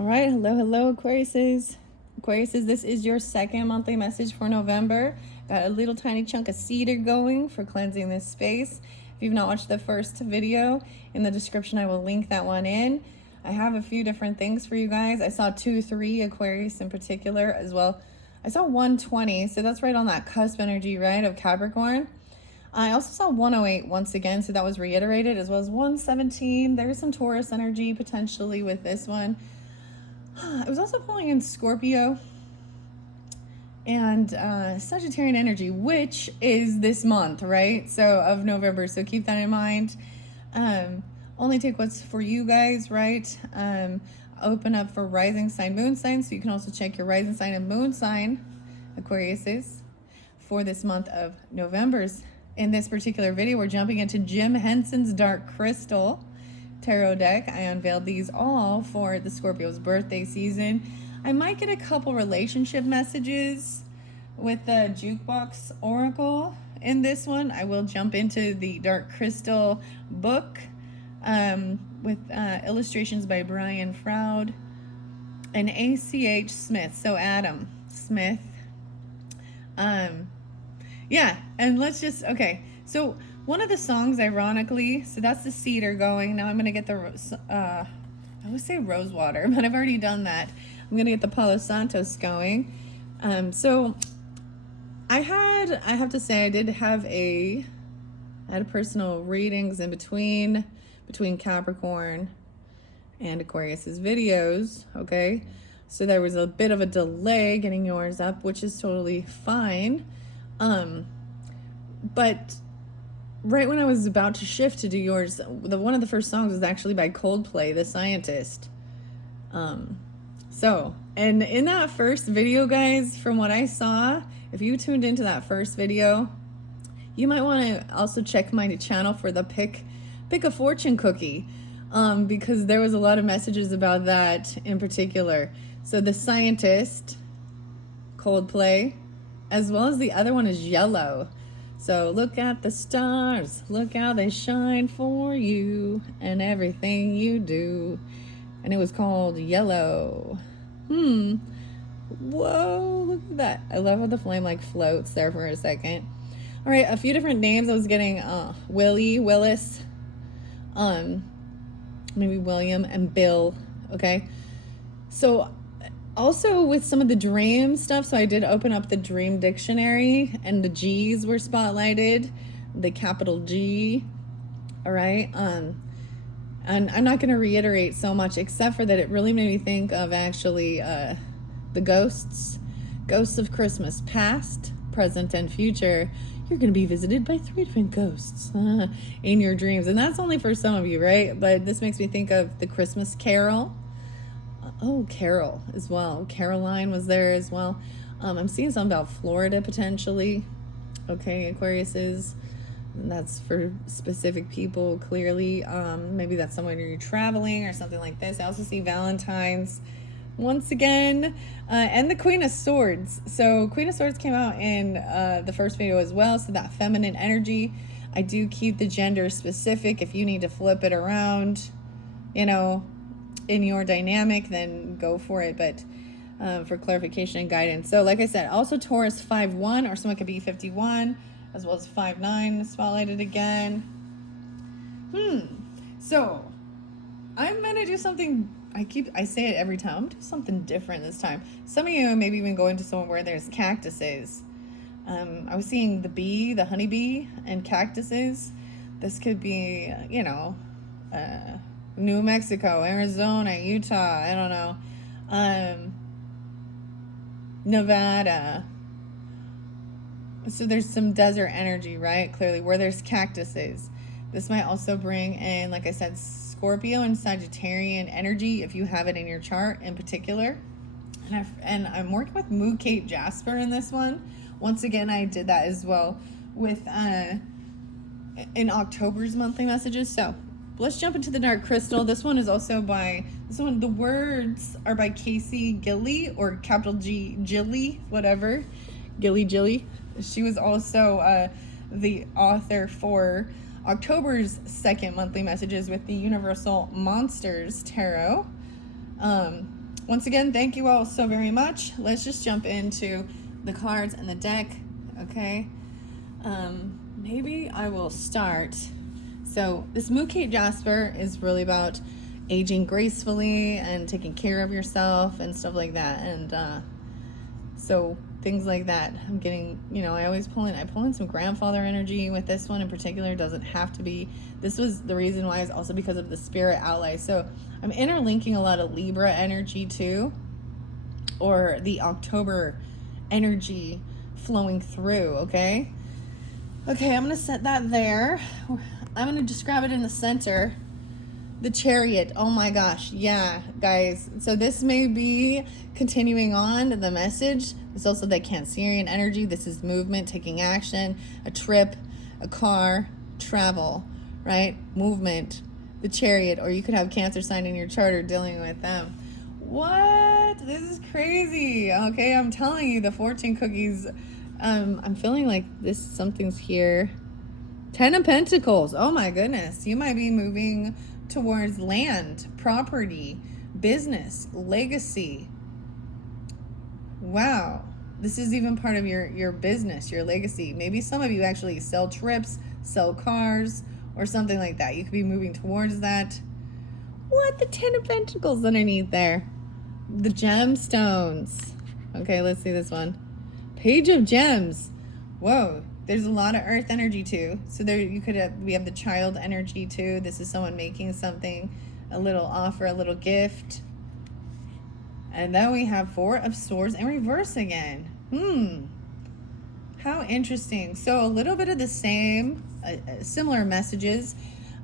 All right, hello, Aquariuses. Aquariuses, this is your second monthly message for November. Got a little tiny chunk of cedar going for cleansing this space. If you've not watched the first video, in the description I will link that one in. I have a few different things for you guys. I saw 2-3 Aquarius in particular as well. I saw 120, so that's right on that cusp energy, right, of Capricorn. I also saw 108 once again, so that was reiterated, as well as 117. There's some Taurus energy potentially with this one. It was also pulling in Scorpio and Sagittarian energy, which is this month, right? So of November. So keep that in mind. Only take what's for you guys, right? Open up for rising sign, moon sign. So you can also check your rising sign and moon sign, Aquariuses, for this month of November's. In this particular video, we're jumping into Jim Henson's Dark Crystal tarot deck. I unveiled these all for the Scorpio's birthday season. I might get a couple relationship messages with the Jukebox Oracle in this one. I will jump into the Dark Crystal book with illustrations by Brian Froud and A.C.H. Smith. So Adam Smith. Yeah, and let's just, okay. So one of the songs, ironically, so that's the cedar going. Now I'm going to get the, I would say rosewater, but I've already done that. I'm going to get the Palo Santos going. So I have to say, I had a personal readings in between Capricorn and Aquarius's videos, okay? So there was a bit of a delay getting yours up, which is totally fine. But right when I was about to shift to do yours, one of the first songs was actually by Coldplay, The Scientist. So, and in that first video, guys, from what I saw, if you tuned into that first video, you might want to also check my channel for the pick a fortune cookie, because there was a lot of messages about that in particular. So The Scientist, Coldplay, as well as the other one is Yellow. So look at the stars, look how they shine for you and everything you do. And it was called Yellow. Whoa, look at that. I love how the flame like floats there for a second. All right, a few different names I was getting. Willis, maybe William, and Bill, okay? So also with some of the dream stuff, so I did open up the dream dictionary and the G's were spotlighted, the capital G, all right? And I'm not going to reiterate so much except for that it really made me think of actually the ghosts of Christmas, past, present, and future. You're going to be visited by 3 different ghosts in your dreams. And that's only for some of you, right? But this makes me think of the Christmas Carol. Oh, Carol as well. Caroline was there as well. I'm seeing something about Florida potentially. Okay, Aquariuses. And that's for specific people, clearly. Maybe that's somewhere you're traveling or something like this. I also see Valentine's once again. And the Queen of Swords. So Queen of Swords came out in the first video as well. So that feminine energy. I do keep the gender specific. If you need to flip it around, you know, in your dynamic, then go for it. But for clarification and guidance. So like I said, also Taurus 5-1, or someone could be 51, as well as 5-9 spotlighted again. So I'm gonna do something. I say it every time. I'm gonna do something different this time. Some of you maybe even go into somewhere where there's cactuses. I was seeing the honeybee and cactuses. This could be, you know, New Mexico, Arizona, Utah, I don't know, Nevada. So there's some desert energy, right? Clearly, where there's cactuses. This might also bring in, like I said, Scorpio and Sagittarian energy if you have it in your chart in particular. And I'm working with Moo Kate Jasper in this one. Once again, I did that as well with in October's monthly messages. So let's jump into the Dark Crystal. This one is also by, the words are by Casey Gilly, or capital G, Gilly, whatever. Gilly. She was also the author for October's second monthly messages with the Universal Monsters Tarot. once again, thank you all so very much. Let's just jump into the cards and the deck, okay? Maybe I will start. So this Mooncake Jasper is really about aging gracefully and taking care of yourself and stuff like that. And so things like that. I'm getting, I always pull in some grandfather energy with this one in particular. It doesn't have to be. This was the reason why, is also because of the spirit ally. So I'm interlinking a lot of Libra energy too, or the October energy flowing through, okay? Okay, I'm going to set that there. I'm going to describe it in the center. The Chariot. Oh my gosh. Yeah, guys. So this may be continuing on the message. It's also the Cancerian energy. This is movement, taking action, a trip, a car, travel, right? Movement, the Chariot. Or you could have Cancer sign in your chart or dealing with them. What? This is crazy. Okay, I'm telling you, the fortune cookies. I'm feeling like something's here. 10 of Pentacles. Oh my goodness. You might be moving towards land, property, business, legacy. Wow. This is even part of your business, your legacy. Maybe some of you actually sell trips, sell cars, or something like that. You could be moving towards that. What? The 10 of Pentacles underneath there. The gemstones. Okay, let's see this one. Page of Gems. Whoa. There's a lot of earth energy too. So there we have the child energy too. This is someone making something, a little offer, a little gift. And then we have 4 of Swords in reverse again. How interesting. So a little bit of the same, similar messages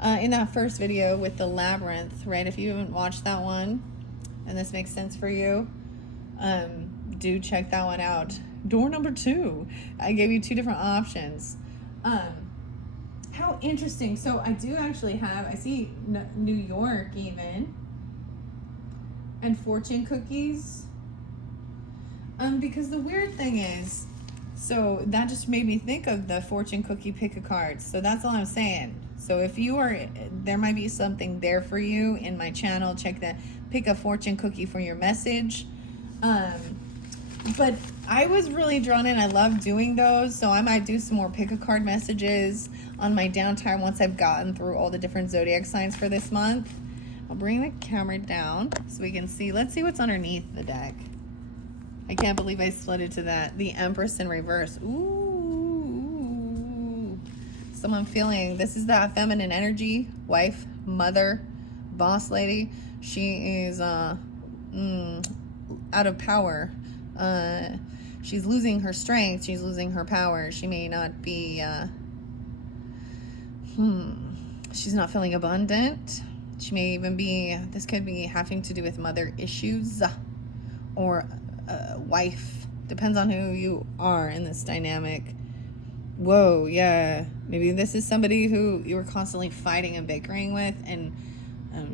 in that first video with the labyrinth, right? If you haven't watched that one and this makes sense for you, do check that one out. Door number 2. I gave you 2 different options. How interesting. So I do actually have, I see New York even, and fortune cookies. Because the weird thing is, so that just made me think of the fortune cookie pick a card. So that's all I'm saying. So if you are, there might be something there for you in my channel. Check that. Pick a fortune cookie for your message. But I was really drawn in. I love doing those. So I might do some more pick a card messages on my downtime once I've gotten through all the different zodiac signs for this month. I'll bring the camera down so we can see. Let's see what's underneath the deck. I can't believe I split it to that. The Empress in reverse. Ooh. So I'm feeling, this is that feminine energy. Wife, mother, boss lady. She is out of power. She's losing her strength. She's losing her power. She may not be, she's not feeling abundant. She may even be, this could be having to do with mother issues or wife. Depends on who you are in this dynamic. Whoa, yeah. Maybe this is somebody who you were constantly fighting and bickering with, and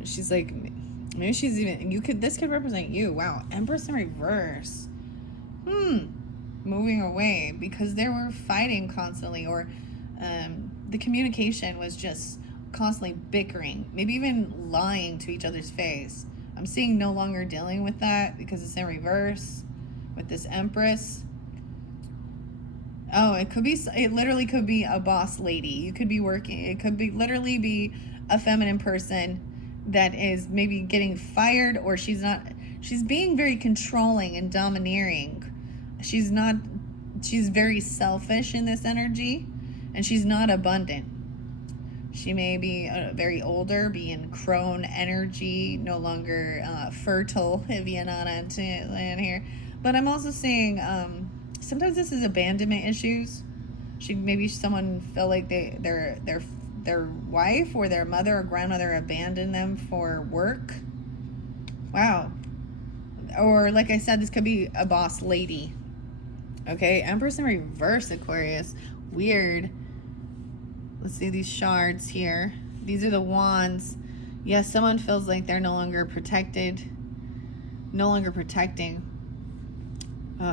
she's like, maybe she's even, this could represent you. Wow, Empress in reverse. Moving away because they were fighting constantly, or the communication was just constantly bickering, maybe even lying to each other's face. I'm seeing no longer dealing with that because it's in reverse with this Empress. Oh, it literally could be a boss lady. You could be working, it could be literally be a feminine person that is maybe getting fired, or she's being very controlling and domineering. She's very selfish in this energy, and she's not abundant. She may be very older, be in crone energy, no longer fertile, if you're not into land here. But I'm also seeing sometimes this is abandonment issues. Maybe someone felt like their wife or their mother or grandmother abandoned them for work. Wow. Or like I said, this could be a boss lady. Okay, Empress in reverse, Aquarius. Weird. Let's see these shards here. These are the wands. Yes, someone feels like they're no longer protected, no longer protecting,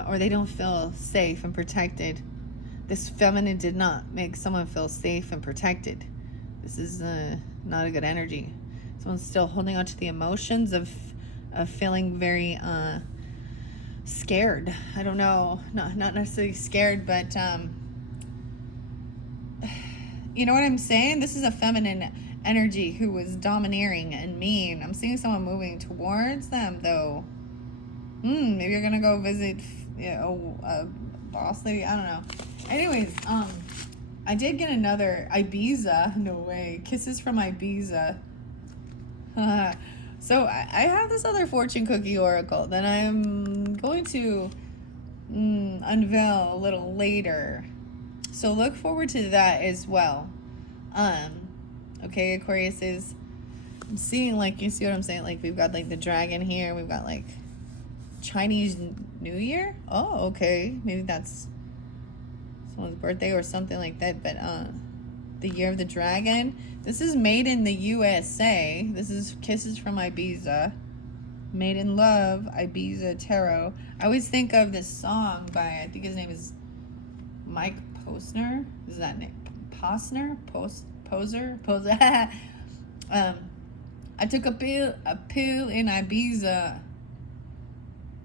or they don't feel safe and protected. This feminine did not make someone feel safe and protected. This is not a good energy. Someone's still holding on to the emotions of feeling very scared. I don't know, not necessarily scared, but you know what I'm saying? This is a feminine energy who was domineering and mean. I'm seeing someone moving towards them, though. Maybe you're gonna go visit, a boss lady. I don't know. Anyways, I did get another Ibiza. No way. Kisses from Ibiza. So I have this other fortune cookie oracle that I'm going to unveil a little later. So look forward to that as well. Okay, Aquarius is, I'm seeing, like, you see what I'm saying? Like, we've got, like, the dragon here. We've got, like, Chinese New Year. Oh, okay. Maybe that's someone's birthday or something like that. But the year of the dragon. This is made in the USA. This is Kisses from Ibiza. Made in Love, Ibiza Tarot. I always think of this song by, I think his name is Mike Posner. Is that name? Posner? Poser? I took a pill in Ibiza.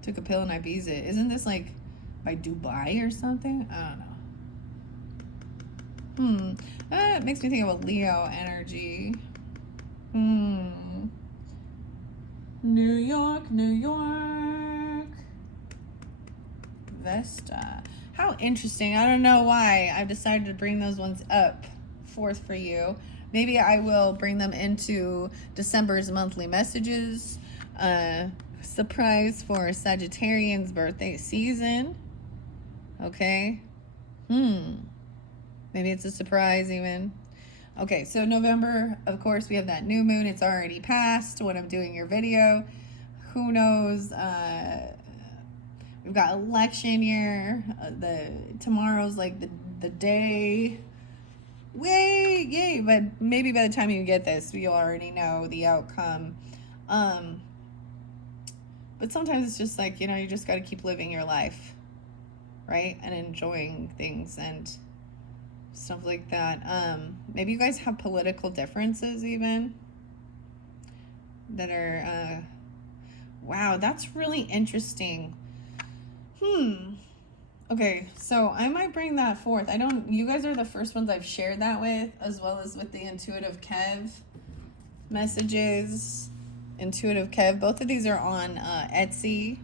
Took a pill in Ibiza. Isn't this like by Dubai or something? I don't know. It makes me think of a Leo energy. New York, New York. Vesta. How interesting. I don't know why I've decided to bring those ones up forth for you. Maybe I will bring them into December's monthly messages. Surprise for Sagittarian's birthday season. Okay. Maybe it's a surprise even. Okay, so November, of course, we have that new moon. It's already passed when I'm doing your video. Who knows? We've got election year. Tomorrow's like the day. Yay! But maybe by the time you get this, you'll already know the outcome. But sometimes it's just like, you just got to keep living your life, right? And enjoying things and stuff like that. Maybe you guys have political differences even that are, wow, that's really interesting. Okay, so I might bring that forth. You guys are the first ones I've shared that with, as well as with the Intuitive Kev messages. Intuitive Kev, both of these are on Etsy.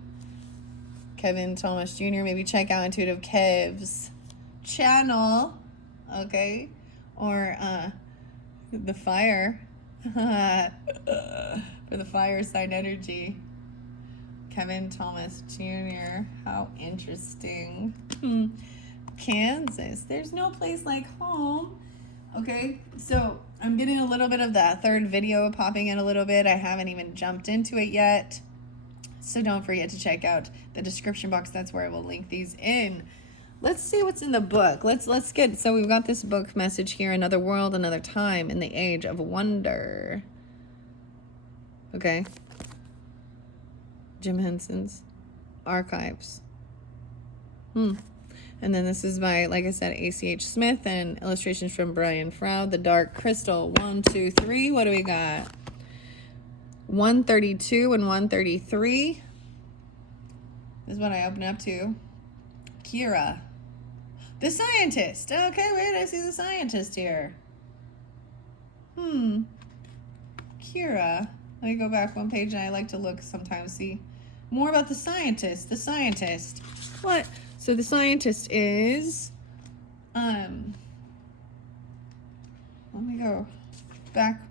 Kevin Thomas Jr., maybe check out Intuitive Kev's channel. Okay, or the fire for the fire sign energy. Kevin Thomas Jr. How interesting. Kansas. There's no place like home. Okay, so I'm getting a little bit of that third video popping in a little bit. I haven't even jumped into it yet. So don't forget to check out the description box. That's where I will link these in. Let's see what's in the book. Let's get, so we've got this book message here, Another World, Another Time in the Age of Wonder. Okay. Jim Henson's Archives. And then this is by, like I said, A.C.H. Smith and illustrations from Brian Froud. The Dark Crystal. 1, 2, 3. What do we got? 132 and 133. This is what I open up to. Kira. The Scientist. Okay, wait, I see the Scientist here. Kira. Let me go back one page, and I like to look sometimes, see more about the Scientist. The Scientist. What? So the Scientist is, let me go back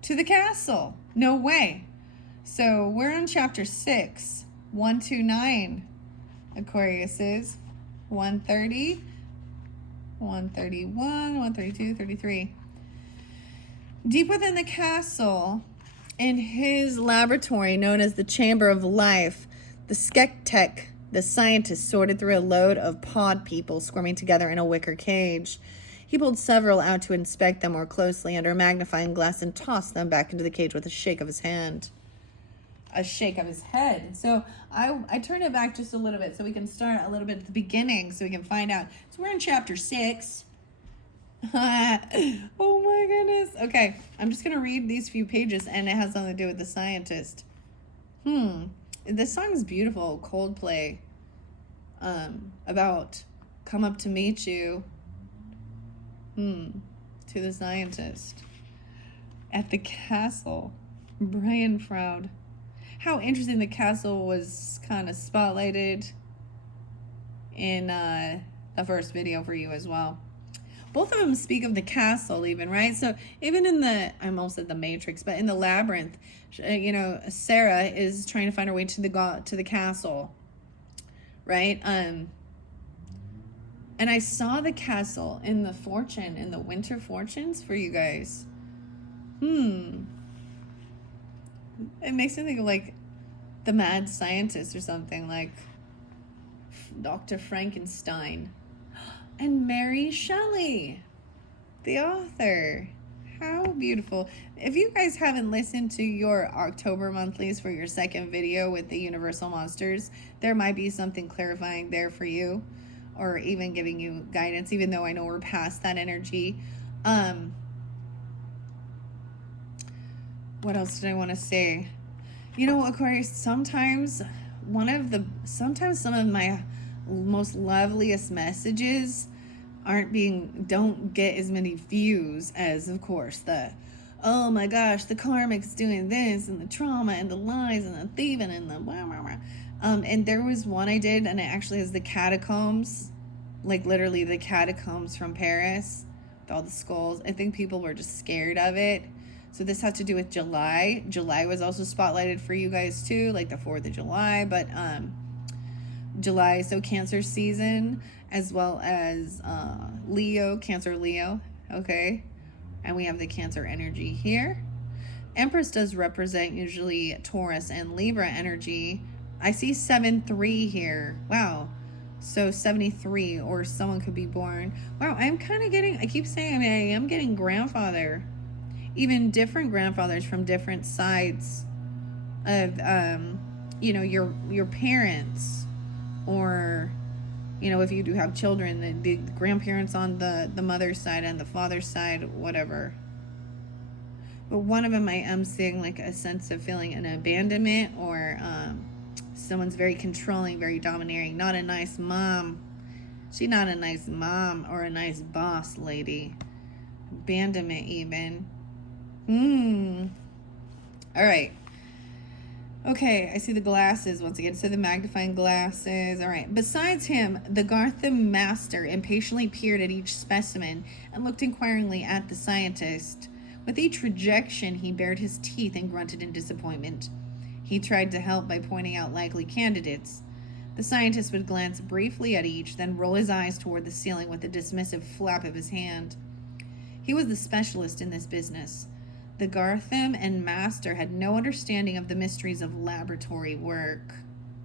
to the castle. No way. So we're on chapter 6. 129. Aquarius is 130, 131, 132, 33. Deep within the castle, in his laboratory known as the Chamber of Life, the Skektek, the scientist, sorted through a load of pod people squirming together in a wicker cage. He pulled several out to inspect them more closely under a magnifying glass and tossed them back into the cage with a shake of his hand. A shake of his head. So I turn it back just a little bit so we can start a little bit at the beginning so we can find out. So we're in chapter 6. Oh my goodness. Okay, I'm just going to read these few pages, and it has something to do with the Scientist. This song is beautiful. Coldplay. About come up to meet you. To the scientist. At the castle. Brian Froud. How interesting, the castle was kind of spotlighted in the first video for you as well. Both of them speak of the castle even, right? So even in the, I almost said the Matrix, but in the Labyrinth, you know, Sarah is trying to find her way to the castle, right? And I saw the castle in the Winter Fortunes for you guys. It makes me think of like the mad scientist or something, like Dr. Frankenstein. And Mary Shelley, the author. How beautiful. If you guys haven't listened to your October monthlies for your second video with the Universal Monsters, there might be something clarifying there for you, or even giving you guidance, even though I know we're past that energy. What else did I want to say? You know, Aquarius, sometimes some of my most loveliest messages don't get as many views as, of course, oh my gosh, the karmic's doing this, and the trauma, and the lies, and the thieving, and the blah, blah, blah. And there was one I did, and it actually has the catacombs, like literally the catacombs from Paris, with all the skulls. I think people were just scared of it. So this had to do with July. July was also spotlighted for you guys too, like the 4th of July, but July, so Cancer season, as well as Cancer Leo, okay? And we have the Cancer energy here. Empress does represent usually Taurus and Libra energy. I see 7-3 here. Wow. So 73, or someone could be born. Wow, I'm kind of getting, I keep saying, I am getting grandfather. Even different grandfathers from different sides of, you know, your parents, or, you know, if you do have children, the grandparents on the mother's side and the father's side, whatever. But one of them, I am seeing like a sense of feeling an abandonment, or someone's very controlling, very domineering, not a nice mom. She's not a nice mom or a nice boss lady. Abandonment even. All right. Okay, I see the glasses once again. So the magnifying glasses. All right. Besides him, the Gartham master impatiently peered at each specimen and looked inquiringly at the scientist. With each rejection, he bared his teeth and grunted in disappointment. He tried to help by pointing out likely candidates. The scientist would glance briefly at each, then roll his eyes toward the ceiling with a dismissive flap of his hand. He was the specialist in this business. The Gartham and master had no understanding of the mysteries of laboratory work.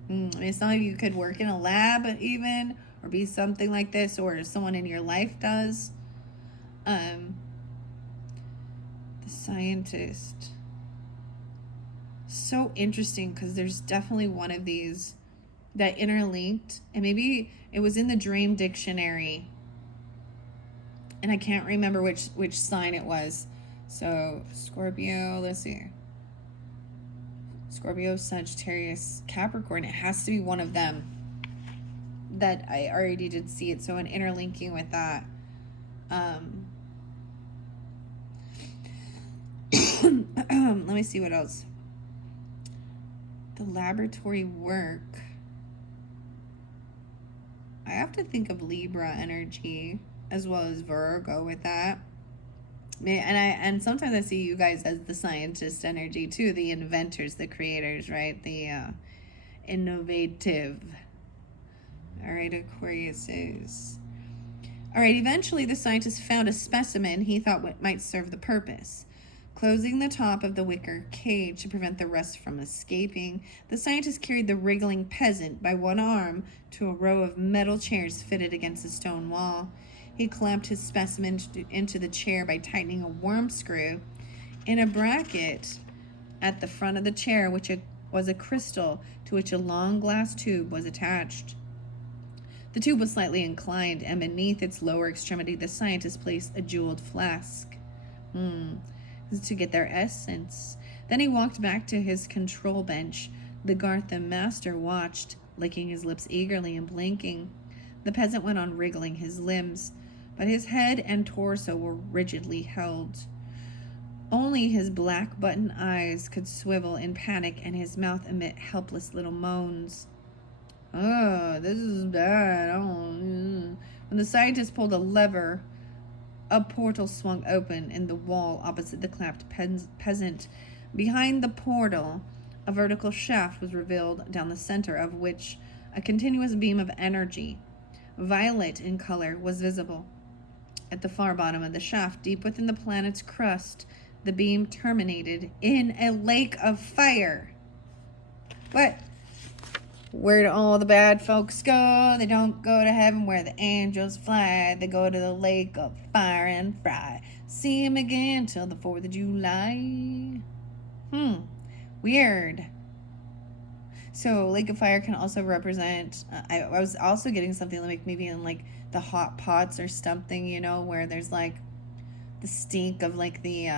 I mean, some of you could work in a lab even, or be something like this, or someone in your life does. The scientist. So interesting, because there's definitely one of these that interlinked, and maybe it was in the dream dictionary, and I can't remember which sign it was. So Scorpio, let's see, Scorpio, Sagittarius, Capricorn, it has to be one of them that I already did see it. So an interlinking with that. Let me see what else. The laboratory work. I have to think of Libra energy as well as Virgo with that. And sometimes I see you guys as the scientist energy too, the inventors, the creators, right? The innovative. All right, Aquariuses. All right, eventually the scientist found a specimen he thought might serve the purpose. Closing the top of the wicker cage to prevent the rest from escaping, the scientist carried the wriggling peasant by one arm to a row of metal chairs fitted against the stone wall. He clamped his specimen into the chair by tightening a worm screw in a bracket at the front of the chair, which was a crystal to which a long glass tube was attached. The tube was slightly inclined, and beneath its lower extremity, the scientist placed a jeweled flask. To get their essence. Then he walked back to his control bench. The Gartham master watched, licking his lips eagerly and blinking. The peasant went on wriggling his limbs, but his head and torso were rigidly held. Only his black button eyes could swivel in panic and his mouth emit helpless little moans. Oh, this is bad. When the scientist pulled a lever, a portal swung open in the wall opposite the clapped peasant. Behind the portal, a vertical shaft was revealed, down the center of which a continuous beam of energy, violet in color, was visible. At the far bottom of the shaft, deep within the planet's crust, the beam terminated in a lake of fire. What? Where do all the bad folks go? They don't go to heaven where the angels fly. They go to the lake of fire and fry. See him again till the 4th of July. Weird. So lake of fire can also represent, I was also getting something like maybe in like the hot pots or something, you know, where there's like the stink of like the,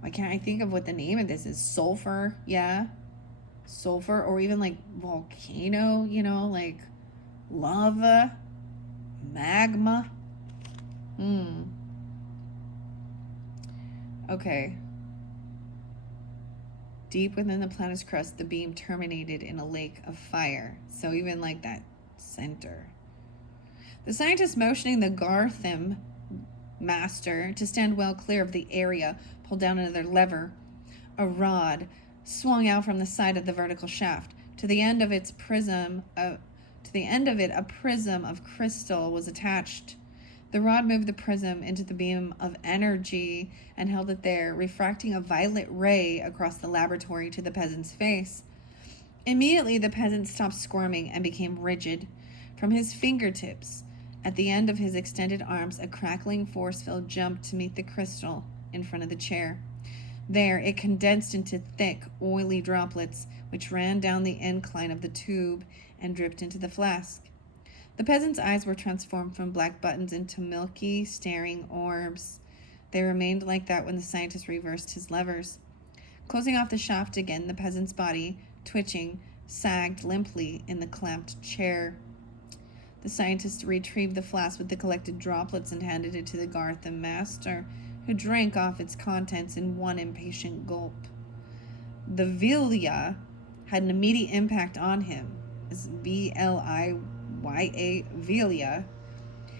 why can't I think of what the name of this is? Sulfur, yeah. Sulfur, or even like volcano, you know, like lava, magma. Okay. Deep within the planet's crust, the beam terminated in a lake of fire. So even like that center. The scientists motioning the Gartham master to stand well clear of the area pulled down another lever. A rod swung out from the side of the vertical shaft. To the end of it, a prism of crystal was attached. The rod moved the prism into the beam of energy and held it there, refracting a violet ray across the laboratory to the peasant's face. Immediately, the peasant stopped squirming and became rigid. From his fingertips, at the end of his extended arms, a crackling force field jumped to meet the crystal in front of the chair. There, it condensed into thick, oily droplets, which ran down the incline of the tube and dripped into the flask. The peasant's eyes were transformed from black buttons into milky, staring orbs. They remained like that when the scientist reversed his levers. Closing off the shaft again, the peasant's body, twitching, sagged limply in the clamped chair. The scientist retrieved the flask with the collected droplets and handed it to the Gartham master, who drank off its contents in one impatient gulp. The Vilya had an immediate impact on him. It's Vilya, Vilya.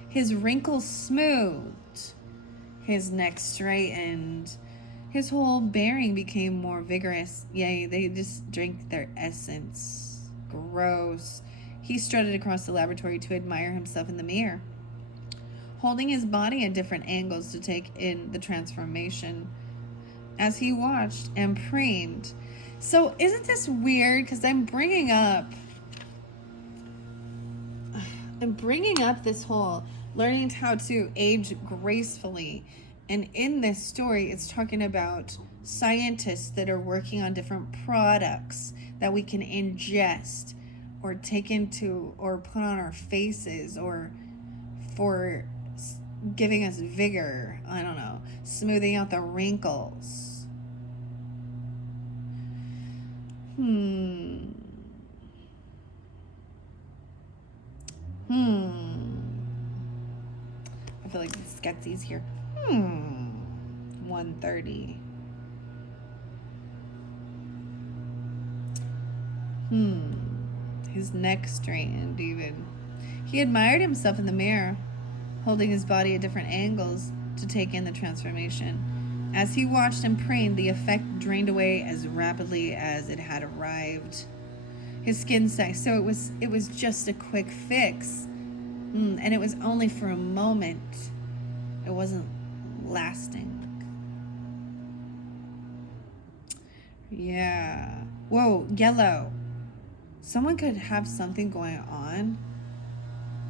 His wrinkles smoothed, his neck straightened, his whole bearing became more vigorous. Yea, they just drank their essence. Gross. He strutted across the laboratory to admire himself in the mirror, holding his body at different angles to take in the transformation. As he watched and preened. So isn't this weird? Because I'm bringing up this whole learning how to age gracefully. And in this story, it's talking about scientists that are working on different products that we can ingest or take into or put on our faces or for giving us vigor. I don't know. Smoothing out the wrinkles. I feel like this gets easier. 130. His neck straightened even. He admired himself in the mirror, holding his body at different angles to take in the transformation. As he watched and preened, the effect drained away as rapidly as it had arrived. His skin sagged, so it was just a quick fix. And it was only for a moment. It wasn't lasting. Yeah. Whoa, yellow. Someone could have something going on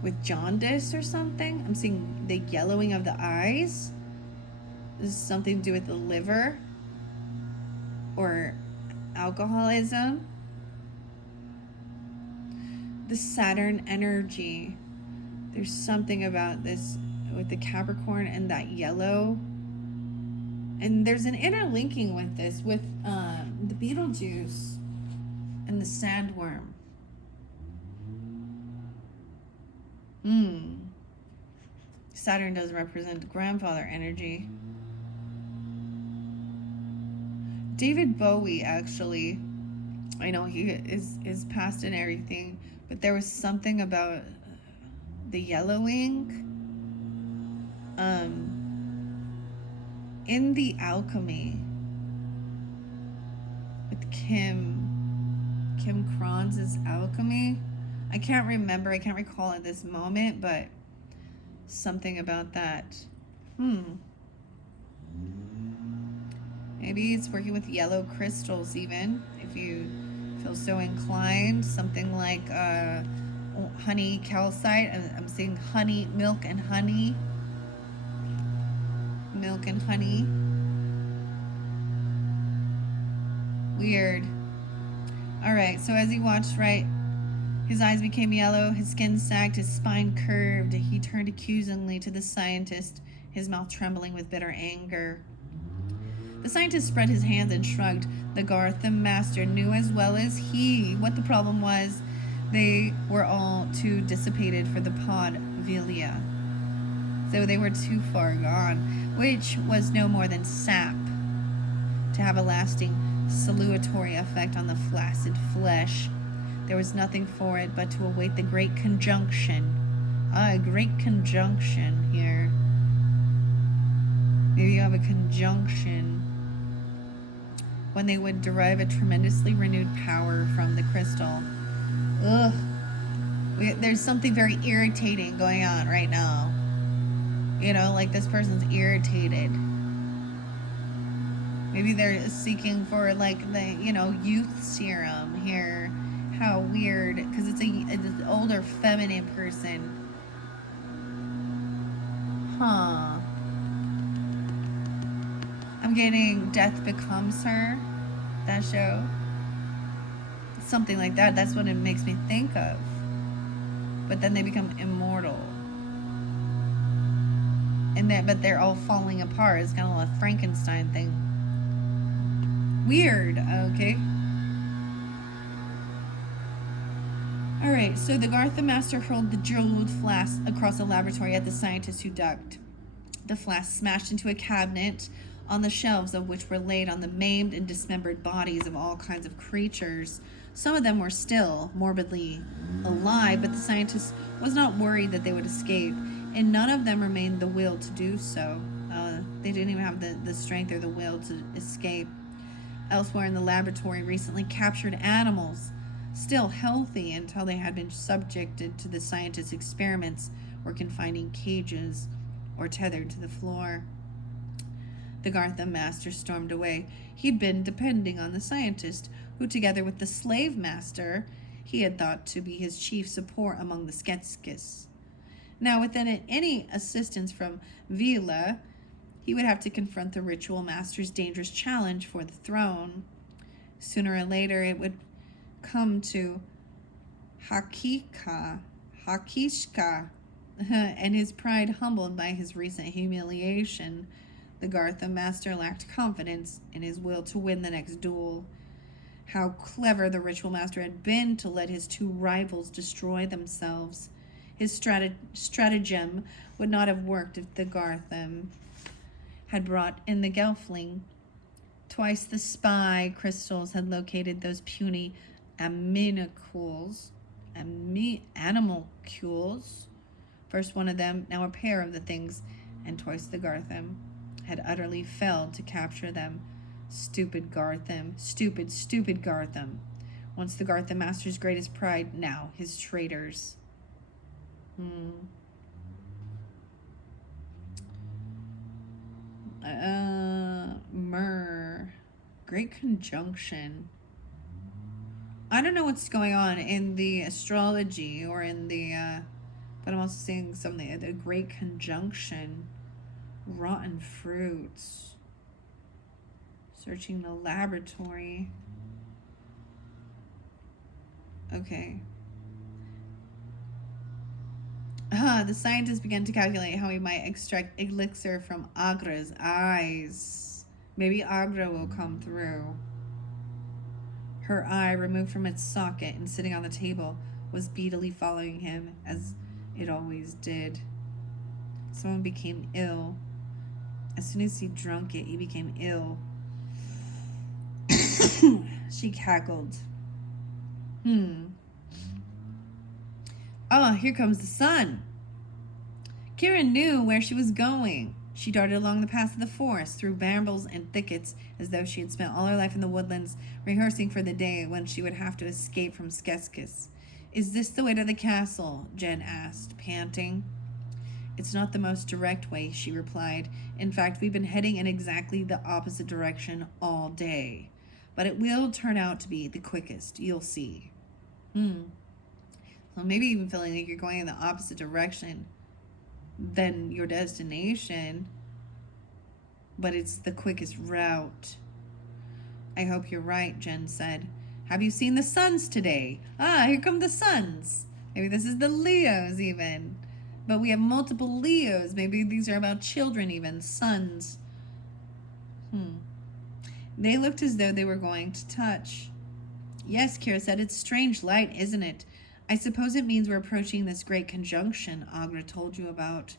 with jaundice or something. I'm seeing the yellowing of the eyes. This is something to do with the liver or alcoholism. The Saturn energy. There's something about this with the Capricorn and that yellow. And there's an interlinking with this, with the Beetlejuice and the sandworm. Saturn does represent grandfather energy. David Bowie, actually, I know he is past and everything, but there was something about the yellowing. In The Alchemy with Kim Kranz's Alchemy. I can't remember, I can't recall at this moment, but something about that. Maybe it's working with yellow crystals, even if you feel so inclined. Something like honey calcite. I'm seeing honey, milk and honey. Milk and honey. Weird. Alright, so as he watched, right, his eyes became yellow, his skin sagged, his spine curved. He turned accusingly to the scientist, his mouth trembling with bitter anger. The scientist spread his hands and shrugged. The Gartham master knew as well as he what the problem was. They were all too dissipated for the podvelia. So they were too far gone, which was no more than sap, to have a lasting salutary effect on the flaccid flesh. There was nothing for it but to await the great conjunction. A great conjunction here. Maybe you have a conjunction when they would derive a tremendously renewed power from the crystal. Ugh. There's something very irritating going on right now. You know, like this person's irritated. Maybe they're seeking for like the, youth serum here. How weird, because it's an older feminine person. Huh. I'm getting Death Becomes Her, that show. Something like that. That's what it makes me think of. But then they become immortal. But they're all falling apart. It's kind of a Frankenstein thing. Weird, okay? Alright, so the Gartham master hurled the jeweled flask across the laboratory at the scientist who ducked. The flask smashed into a cabinet, on the shelves of which were laid on the maimed and dismembered bodies of all kinds of creatures. Some of them were still morbidly alive, but the scientist was not worried that they would escape, and none of them remained the will to do so. They didn't even have the strength or the will to escape. Elsewhere in the laboratory, recently captured animals, still healthy until they had been subjected to the scientist's experiments, were confined in cages or tethered to the floor. The Gartham master stormed away. He'd been depending on the scientist, who, together with the slave master, he had thought to be his chief support among the Skeksis. Now, without any assistance from Vila, he would have to confront the ritual master's dangerous challenge for the throne. Sooner or later, it would come to Hakishka, and his pride humbled by his recent humiliation. The Gartham master lacked confidence in his will to win the next duel. How clever the ritual master had been to let his two rivals destroy themselves. His stratagem would not have worked if the Gartham had brought in the Gelfling. Twice the spy crystals had located those puny animalcules. First one of them, now a pair of the things, and twice the Gartham had utterly failed to capture them. Stupid Gartham. Stupid Gartham. Once the Gartham master's greatest pride, now his traitors. Great conjunction. I don't know what's going on in the astrology or in the, but I'm also seeing something, a great conjunction. Rotten fruits. Searching the laboratory. Okay. The scientist began to calculate how he might extract elixir from Agra's eyes. Maybe Agra will come through. Her eye, removed from its socket and sitting on the table, was beadily following him, as it always did. Someone became ill. As soon as he drank it, he became ill. She cackled. Ah, here comes the sun. Kira knew where she was going. She darted along the path of the forest, through brambles and thickets, as though she had spent all her life in the woodlands, rehearsing for the day when she would have to escape from Skeskis. Is this the way to the castle? Jen asked, panting. It's not the most direct way, she replied. In fact, we've been heading in exactly the opposite direction all day. But it will turn out to be the quickest. You'll see. So maybe even feeling like you're going in the opposite direction than your destination, but it's the quickest route. I hope you're right, Jen said. Have you seen the suns today? Ah, here come the suns. Maybe this is the Leos even. But we have multiple Leos. Maybe these are about children even. Sons. They looked as though they were going to touch. Yes, Kira said, it's strange light, isn't it? I suppose it means we're approaching this great conjunction Agra told you about.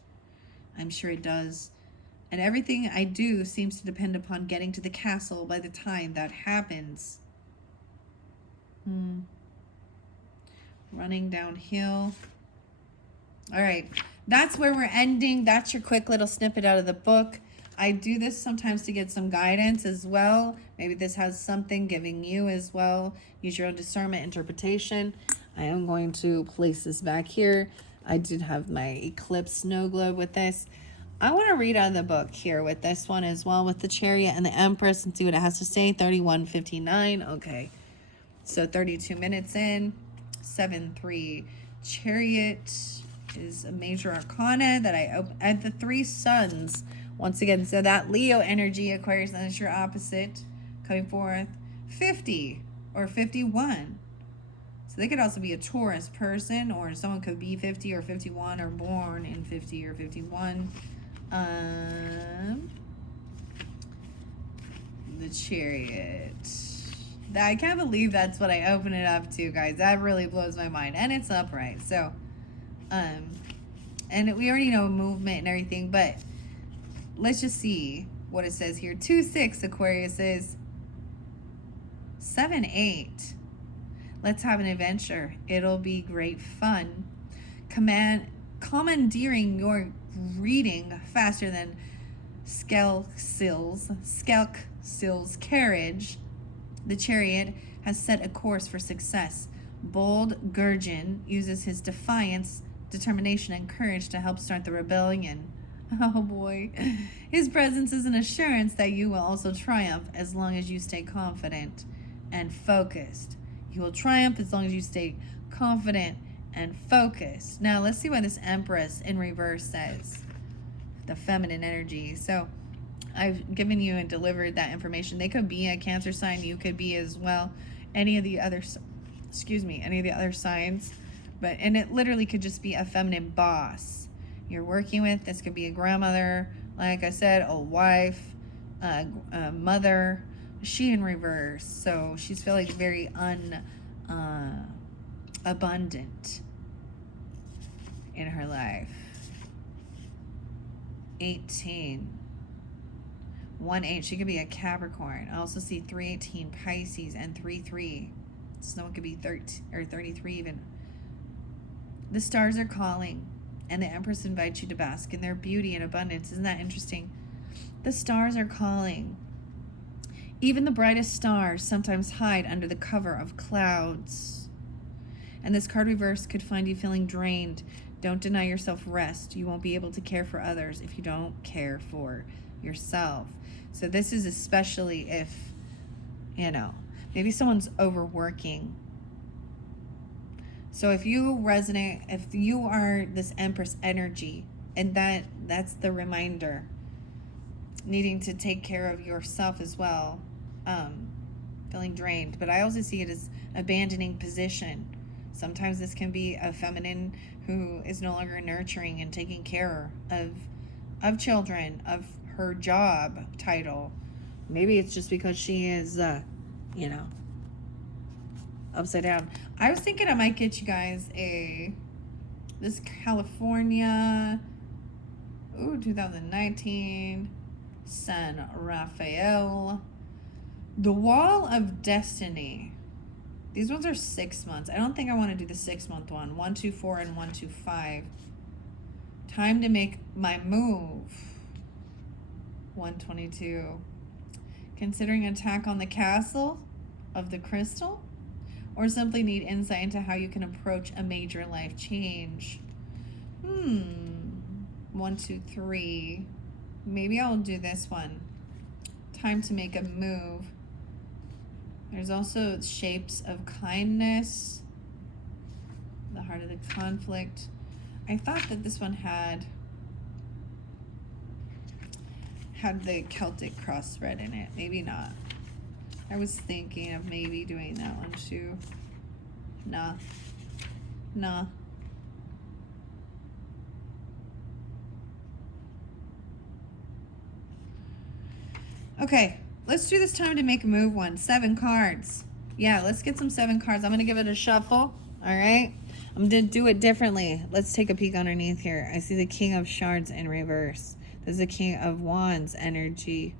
I'm sure it does. And everything I do seems to depend upon getting to the castle by the time that happens. Running downhill. All right, that's where we're ending. That's your quick little snippet out of the book. I do this sometimes to get some guidance as well. Maybe this has something giving you as well. Use your own discernment, interpretation. I am going to place this back here. I did have my eclipse snow globe with this. I want to read out of the book here with this one as well, with the Chariot and the Empress, and see what it has to say. 31:59. Okay. So 32 minutes in. 7-3. Chariot is a major arcana that I open at the three suns. Once again, so that Leo energy, Aquarius, that is your opposite, coming forth. 50 or 51. So they could also be a Taurus person, or someone could be 50 or 51, or born in 50 or 51. The Chariot. I can't believe that's what I open it up to, guys. That really blows my mind. And it's upright. So, and we already know movement and everything, but let's just see what it says here. 2-6, Aquarius is 7-8. Let's have an adventure. It'll be great fun. Commandeering your reading faster than Skelksil's carriage. The Chariot has set a course for success. Bold Gurjin uses his defiance, determination, and courage to help start the rebellion. Oh boy. His presence is an assurance that you will also triumph as long as you stay confident and focused. You will triumph as long as you stay confident and focused. Now, let's see what this Empress in reverse says. The feminine energy. So, I've given you and delivered that information. They could be a Cancer sign. You could be as well. Any of the other signs. And it literally could just be a feminine boss you're working with. This could be a grandmother, like I said, a wife, a mother. She in reverse, so she's feeling very abundant in her life. 18. 1-8, she could be a Capricorn. I also see 3-18 Pisces and 3-3. Someone could be 13 or 33 even. The stars are calling, and the Empress invites you to bask in their beauty and abundance. Isn't that interesting? The stars are calling. Even the brightest stars sometimes hide under the cover of clouds. And this card reverse could find you feeling drained. Don't deny yourself rest. You won't be able to care for others if you don't care for yourself. So this is especially if, maybe someone's overworking. So if you resonate, if you are this Empress energy, and that's the reminder, needing to take care of yourself as well, feeling drained. But I also see it as abandoning position. Sometimes this can be a feminine who is no longer nurturing and taking care of children, of her job title, Maybe it's just because she is, you know, upside down. I was thinking I might get you guys this California, 2019, San Rafael, the Wall of Destiny. These ones are 6 months. I don't think I want to do the 6-month one. 124 and 125. Time to make my move. 122. Considering attack on the castle of the crystal, or simply need insight into how you can approach a major life change. 1, 2, 3. Maybe I'll do this one. Time to make a move. There's also shapes of kindness. The heart of the conflict. I thought that this one had the Celtic cross thread in it. Maybe not. I was thinking of maybe doing that one too. Nah. Okay, let's do this time to make a move one. 7 cards. Yeah, let's get some 7 cards. I'm going to give it a shuffle. All right. I'm going to do it differently. Let's take a peek underneath here. I see the King of Shards in reverse. This is the King of Wands energy.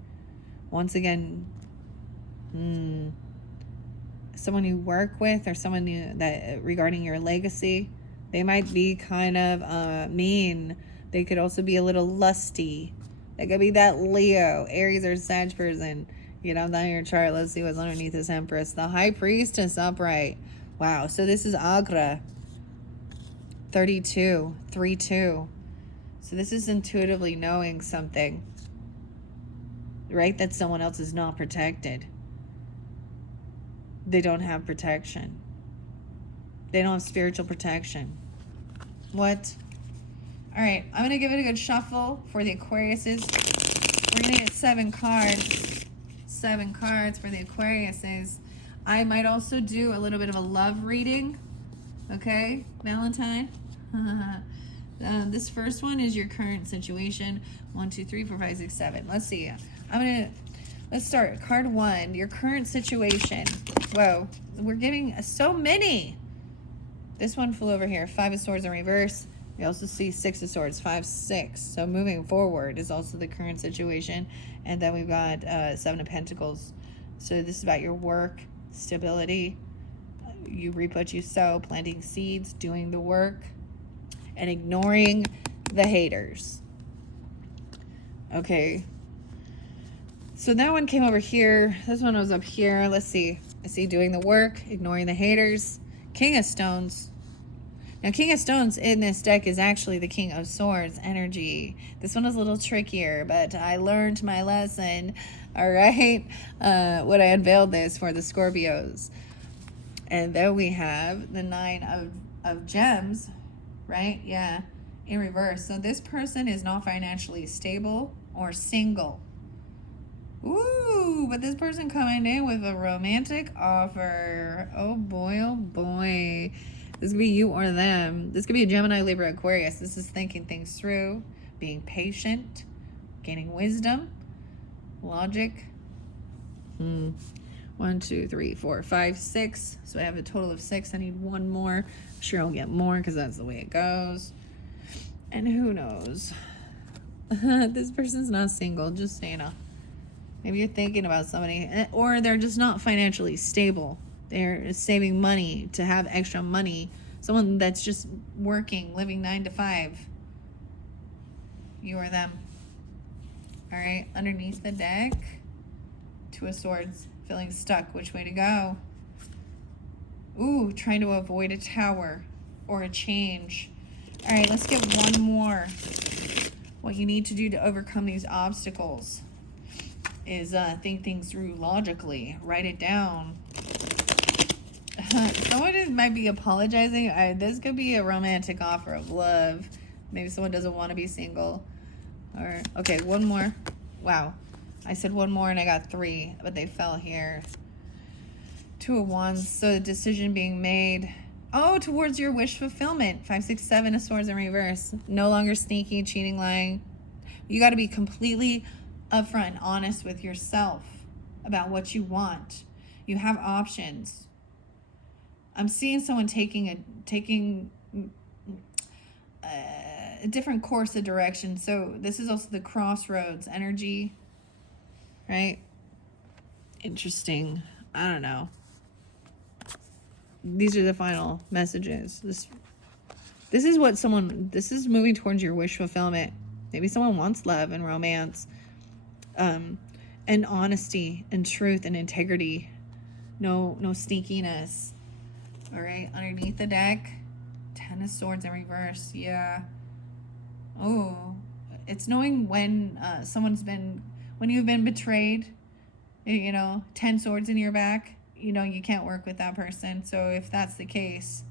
Once again, someone you work with or someone that regarding your legacy, they might be kind of mean. They could also be a little lusty. They could be that Leo, Aries, or Sag person. You know, down your chart. Let's see what's underneath this Empress. The High Priestess upright. Wow. So this is Agra. 32. 3-2. So this is intuitively knowing something. Right? That someone else is not protected. They don't have protection. They don't have spiritual protection. What? All right, I'm going to give it a good shuffle for the Aquariuses. We're going to get 7 cards. 7 cards for the Aquariuses. I might also do a little bit of a love reading. Okay, Valentine. This first one is your current situation. 1, 2, 3, 4, 5, 6, 7. Let's see. Let's start. Card 1, your current situation. Whoa, we're getting so many. This one flew over here. 5 of Swords in reverse. We also see 6 of Swords, 5, 6. So moving forward is also the current situation. And then we've got 7 of Pentacles. So this is about your work, stability. You reap what you sow, planting seeds, doing the work, and ignoring the haters. Okay. So that one came over here. This one was up here. Let's see. I see doing the work, ignoring the haters. King of Stones. Now, King of Stones in this deck is actually the King of Swords energy. This one is a little trickier, but I learned my lesson, all right, when I unveiled this for the Scorpios. And then we have the 9 of Gems, right? Yeah, in reverse. So this person is not financially stable or single. Ooh, but this person coming in with a romantic offer. Oh boy, oh boy. This could be you or them. This could be a Gemini, Libra, Aquarius. This is thinking things through, being patient, gaining wisdom, logic. 1, 2, 3, 4, 5, 6. So I have a total of 6. I need 1 more. I'm sure I'll get more because that's the way it goes. And who knows? This person's not single, just so you know. Maybe you're thinking about somebody, or they're just not financially stable. They're saving money to have extra money. Someone that's just working, living 9 to 5. You or them. All right, underneath the deck, 2 of Swords, feeling stuck. Which way to go? Ooh, trying to avoid a tower or a change. All right, let's get 1 more. What you need to do to overcome these obstacles is think things through logically. Write it down. Someone might be apologizing. This could be a romantic offer of love. Maybe someone doesn't want to be single. Or okay, 1 more. Wow, I said 1 more and I got 3, but they fell here. 2 of Wands. So the decision being made. Oh, towards your wish fulfillment. 5, 6, 7 of Swords in reverse. No longer sneaky, cheating, lying. You got to be completely upfront and honest with yourself. about what you want. You have options. I'm seeing someone taking a different course of direction. So this is also the crossroads energy, right? Interesting. I don't know. These are the final messages. This is moving towards your wish fulfillment. Maybe someone wants love and romance, and honesty and truth and integrity. No sneakiness. All right, underneath the deck, Ten of Swords in reverse. Yeah. Oh, it's knowing when when you've been betrayed. 10 swords in your back. You can't work with that person. So if that's the case,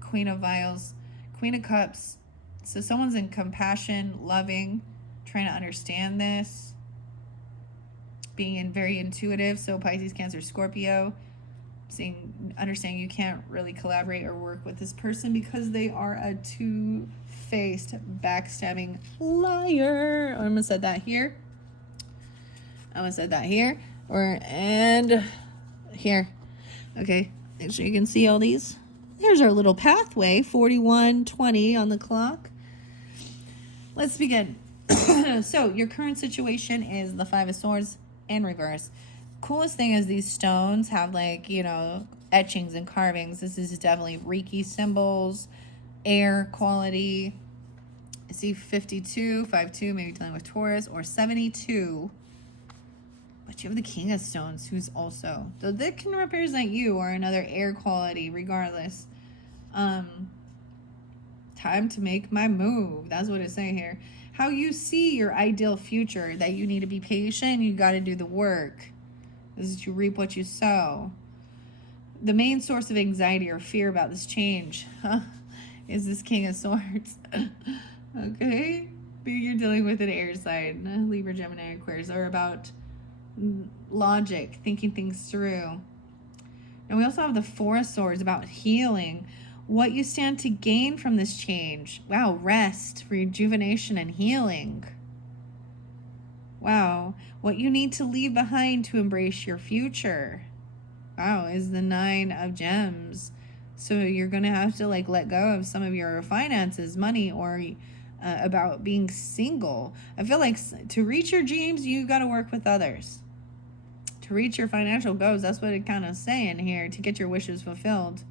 Queen of Vials, Queen of Cups. So someone's in compassion, loving, trying to understand this, being very intuitive. So Pisces, Cancer, Scorpio, understanding you can't really collaborate or work with this person because they are a two-faced, backstabbing liar. I'm gonna set that here. And here. Okay, make sure you can see all these. There's our little pathway, 41:20 on the clock. Let's begin. So your current situation is the Five of Swords in reverse. Coolest thing is these stones have etchings and carvings. This is definitely Reiki symbols, air quality. I see 52, 52, maybe dealing with Taurus, or 72. But you have the King of Stones, who's also, so that can represent you or another air quality, regardless. Time to make my move. That's what it's saying here. How you see your ideal future, that you need to be patient, you got to do the work. This is you reap what you sow. The main source of anxiety or fear about this change is this King of Swords. Okay? You're dealing with an air sign, Libra, Gemini, Aquarius, or about logic, thinking things through. And we also have the Four of Swords, about healing, what you stand to gain from this change. Wow, rest, rejuvenation, and healing. Wow, what you need to leave behind to embrace your future. Wow, is the Nine of Gems. So you're going to have to let go of some of your finances, money, or about being single. I feel like to reach your dreams, you got to work with others. To reach your financial goals, that's what it kind of saying here, to get your wishes fulfilled.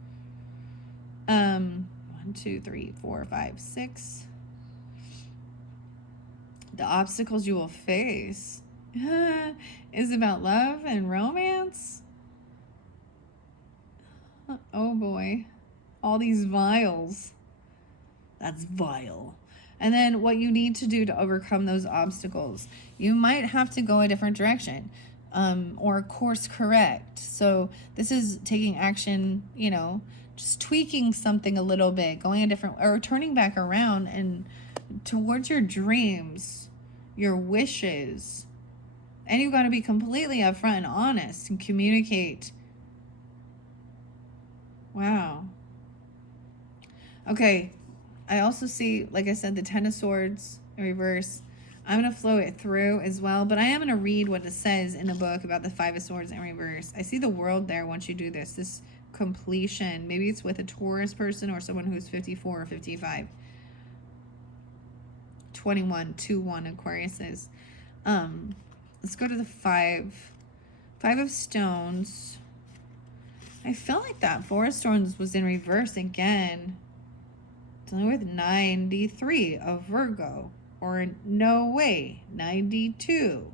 1, 2, 3, 4, 5, 6. The obstacles you will face is about love and romance. Oh boy. All these vials. That's vile. And then what you need to do to overcome those obstacles. You might have to go a different direction, or course correct. So this is taking action, just tweaking something a little bit, going a different, or turning back around and towards your dreams, your wishes. And you've got to be completely upfront and honest and communicate. Wow. Okay. I also see, like I said, the Ten of Swords in reverse. I'm going to flow it through as well, but I am going to read what it says in the book about the Five of Swords in reverse. I see the world there once you do this completion. Maybe it's with a Taurus person or someone who's 54 or 55. 21, 2-1 Aquarius is. Let's go to the Five of Stones. I feel like that Four of Stones was in reverse again. Dealing with 93 of Virgo, or no way, 92.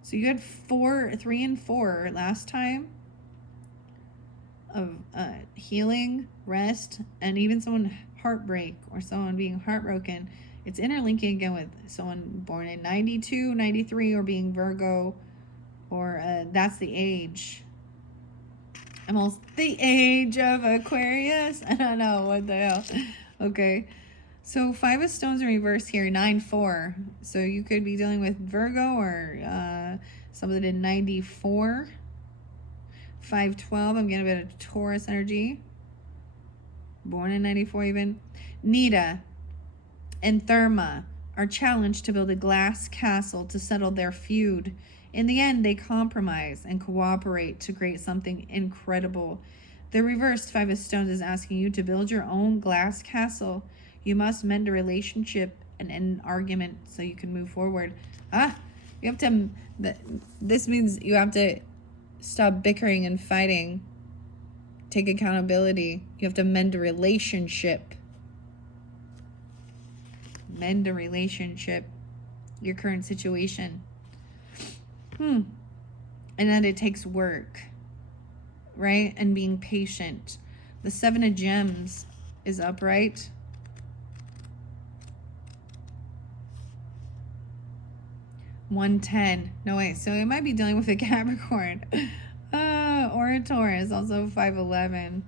So you had 3 and 4 last time of healing, rest, and even someone heartbreak or someone being heartbroken. It's interlinking again with someone born in 92, 93, or being Virgo, or that's the age. Almost the age of Aquarius. I don't know, what the hell. Okay. So 5 of Stones in reverse here, 9-4. So you could be dealing with Virgo or somebody in 94. 5-12, I'm getting a bit of Taurus energy. Born in 94 even. Nita and Therma are challenged to build a glass castle to settle their feud In the end, they compromise and cooperate to create something incredible. The reversed Five of Stones is asking you to build your own glass castle. You must mend a relationship and end an argument so you can move forward. You have to, this means you have to stop bickering and fighting. Take accountability. You have to mend a relationship. Mend a relationship. Your current situation. And that it takes work, right? And being patient. The Seven of Gems is upright. $110. No, wait. So it might be dealing with a Capricorn. Or a Taurus. Also 511.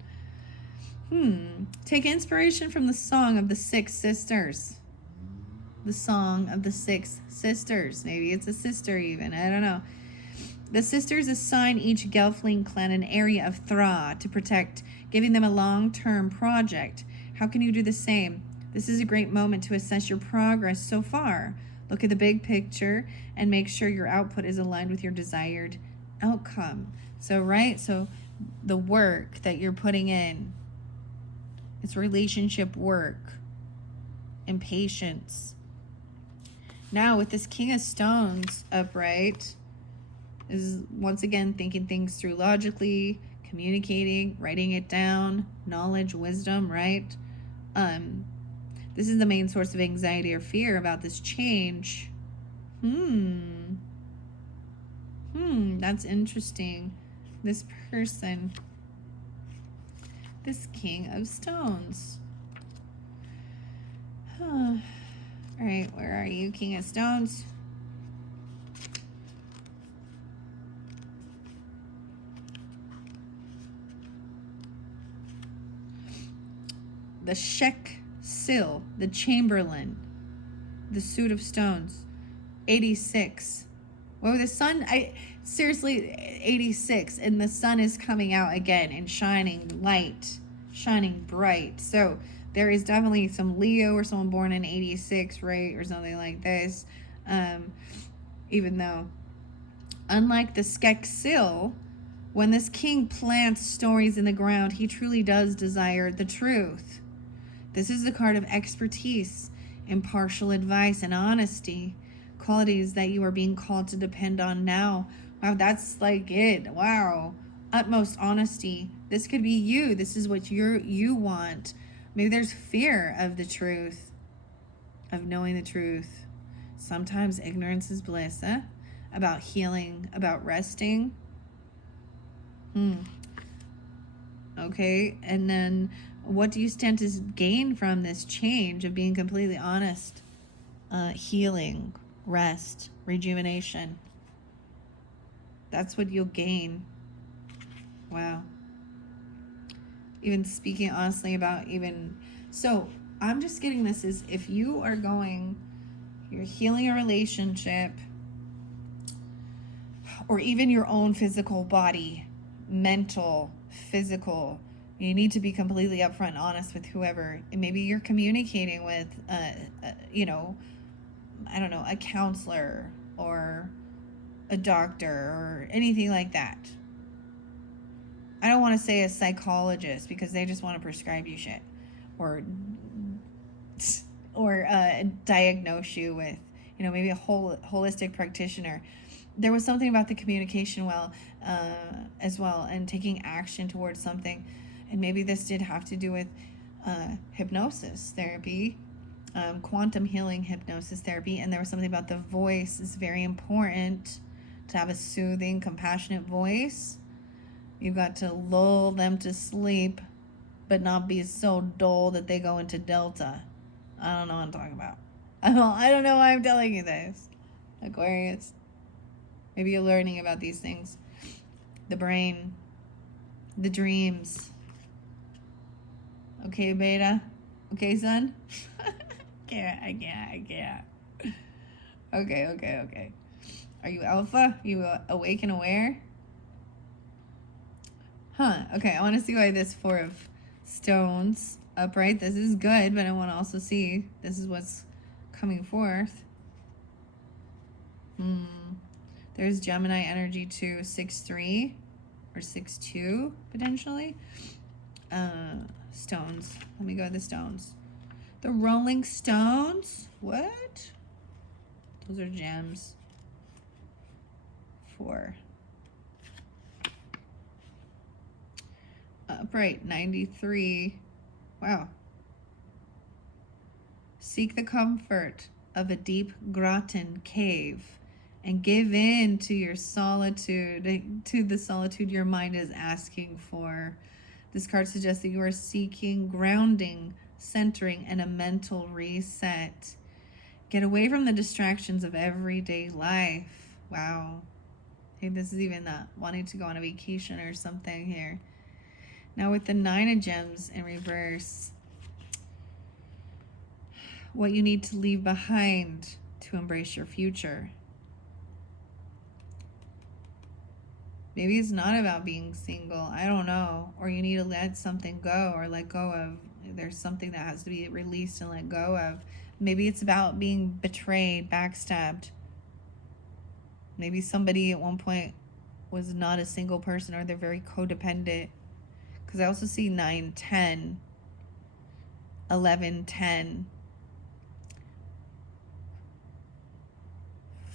Take inspiration from the Song of the Six Sisters. The Song of the Six Sisters. Maybe it's a sister even. I don't know. The sisters assign each Gelfling clan an area of Thra to protect, giving them a long-term project. How can you do the same? This is a great moment to assess your progress so far. Look at the big picture and make sure your output is aligned with your desired outcome. So, right? So the work that you're putting in, it's relationship work and patience. Now with this King of Stones upright, is once again thinking things through logically, communicating, writing it down, knowledge, wisdom, right? This is the main source of anxiety or fear about this change. That's interesting. This person, this King of Stones. All right, where are you, King of Stones? The Shek-Sil, the Chamberlain, the Suit of Stones, 86. Whoa, the sun, seriously, 86, and the sun is coming out again and shining light, shining bright. So there is definitely some Leo or someone born in 86, right, or something like this. Even though, unlike the Shek-Sil, when this king plants stories in the ground, he truly does desire the truth. This is the card of expertise, impartial advice, and honesty. Qualities that you are being called to depend on now. Wow, that's like it. Wow. Utmost honesty. This could be you. This is what you want. Maybe there's fear of the truth, of knowing the truth. Sometimes ignorance is bliss, about healing, about resting. Okay, and then what do you stand to gain from this change of being completely honest? Healing, rest, rejuvenation. That's what you'll gain. Wow. Even speaking honestly about so I'm just getting this is if you're healing a relationship or even your own physical body, mental, physical, you need to be completely upfront and honest with whoever. And maybe you're communicating with, I don't know, a counselor or a doctor or anything like that. I don't want to say a psychologist because they just want to prescribe you shit or diagnose you with, maybe a holistic practitioner. There was something about the communication as well, and taking action towards something. And maybe this did have to do with hypnosis therapy, quantum healing hypnosis therapy. And there was something about the voice is very important to have a soothing, compassionate voice. You've got to lull them to sleep, but not be so dull that they go into Delta. I don't know what I'm talking about. I don't know why I'm telling you this, Aquarius. Maybe you're learning about these things. The brain, the dreams. Okay, beta? Okay, son? I can't. Okay. Are you alpha? You awake and aware? Okay, I want to see why this Four of Stones upright. This is good, but I want to also see this is what's coming forth. There's Gemini energy too, 6-3 or 6-2 potentially. Stones. Let me go to the stones. The Rolling Stones. What? Those are gems. 4. Upright, 93. Wow. Seek the comfort of a deep grotton cave and give in to your solitude, to the solitude your mind is asking for. This card suggests that you are seeking grounding, centering, and a mental reset. Get away from the distractions of everyday life. Wow. Hey, this is even wanting to go on a vacation or something here. Now with the 9 of Gems in reverse, what you need to leave behind to embrace your future. Maybe it's not about being single. I don't know. Or you need to let something go or let go of. There's something that has to be released and let go of. Maybe it's about being betrayed, backstabbed. Maybe somebody at one point was not a single person or they're very codependent. Because I also see 9, 10, 11, 10,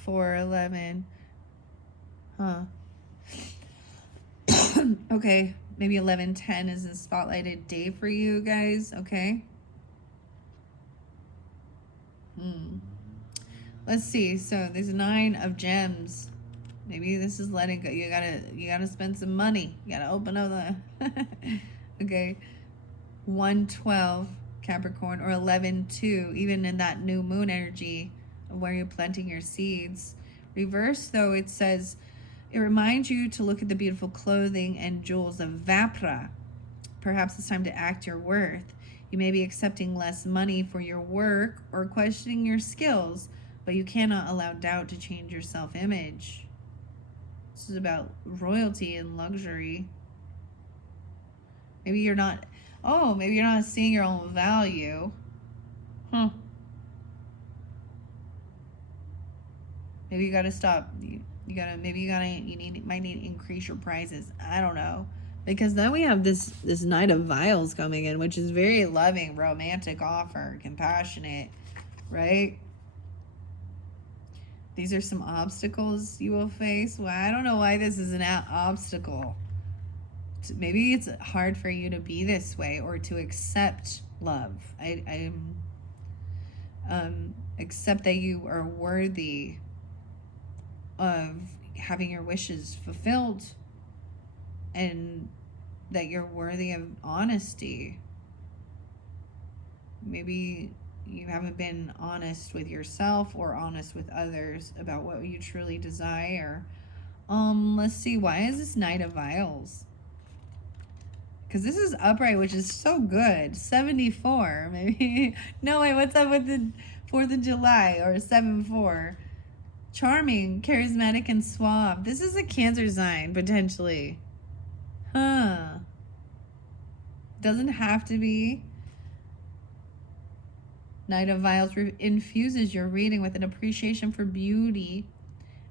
4, 11. Huh. Okay, maybe 11-10 is a spotlighted day for you guys, okay? Let's see. So there's 9 of Gems. Maybe this is letting go. You gotta spend some money. You gotta open up the okay. 1-12 Capricorn or 11-2, even in that new moon energy of where you're planting your seeds. Reverse though, it says it reminds you to look at the beautiful clothing and jewels of Vapra. Perhaps it's time to act your worth. You may be accepting less money for your work or questioning your skills, but you cannot allow doubt to change your self-image. This is about royalty and luxury. Maybe you're not seeing your own value. Maybe you gotta stop. You might need to increase your prices. I don't know. Because then we have this Knight of Vials coming in, which is very loving, romantic offer, compassionate, right? These are some obstacles you will face. Well, I don't know why this is an obstacle. Maybe it's hard for you to be this way or to accept love. I accept that you are worthy of having your wishes fulfilled and that you're worthy of honesty. Maybe you haven't been honest with yourself or honest with others about what you truly desire. Let's see, why is this Knight of Vials? Because this is upright, which is so good. 74, maybe. No, wait, what's up with the 4th of July or 7-4? Charming, charismatic, and suave. This is a Cancer sign, potentially. Huh. Doesn't have to be. Knight of Vials infuses your reading with an appreciation for beauty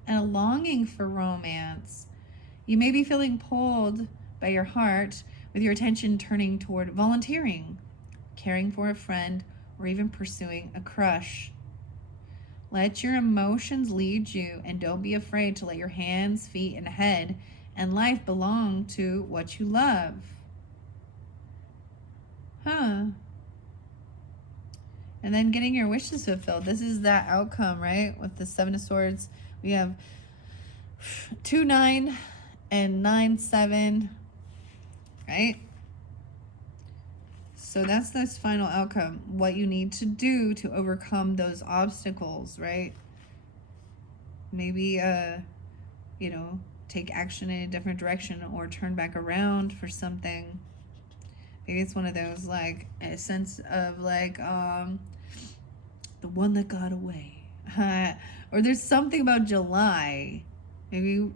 and a longing for romance. You may be feeling pulled by your heart, with your attention turning toward volunteering, caring for a friend, or even pursuing a crush. Let your emotions lead you, and don't be afraid to let your hands, feet, and head and life belong to what you love. And then getting your wishes fulfilled. This is that outcome, right? With the 7 of Swords, we have 2-9 and 9-7, right? So that's this final outcome. What you need to do to overcome those obstacles, right? Maybe, take action in a different direction or turn back around for something. Maybe it's one of those, like, a sense of, like, the one that got away. Or there's something about July. Maybe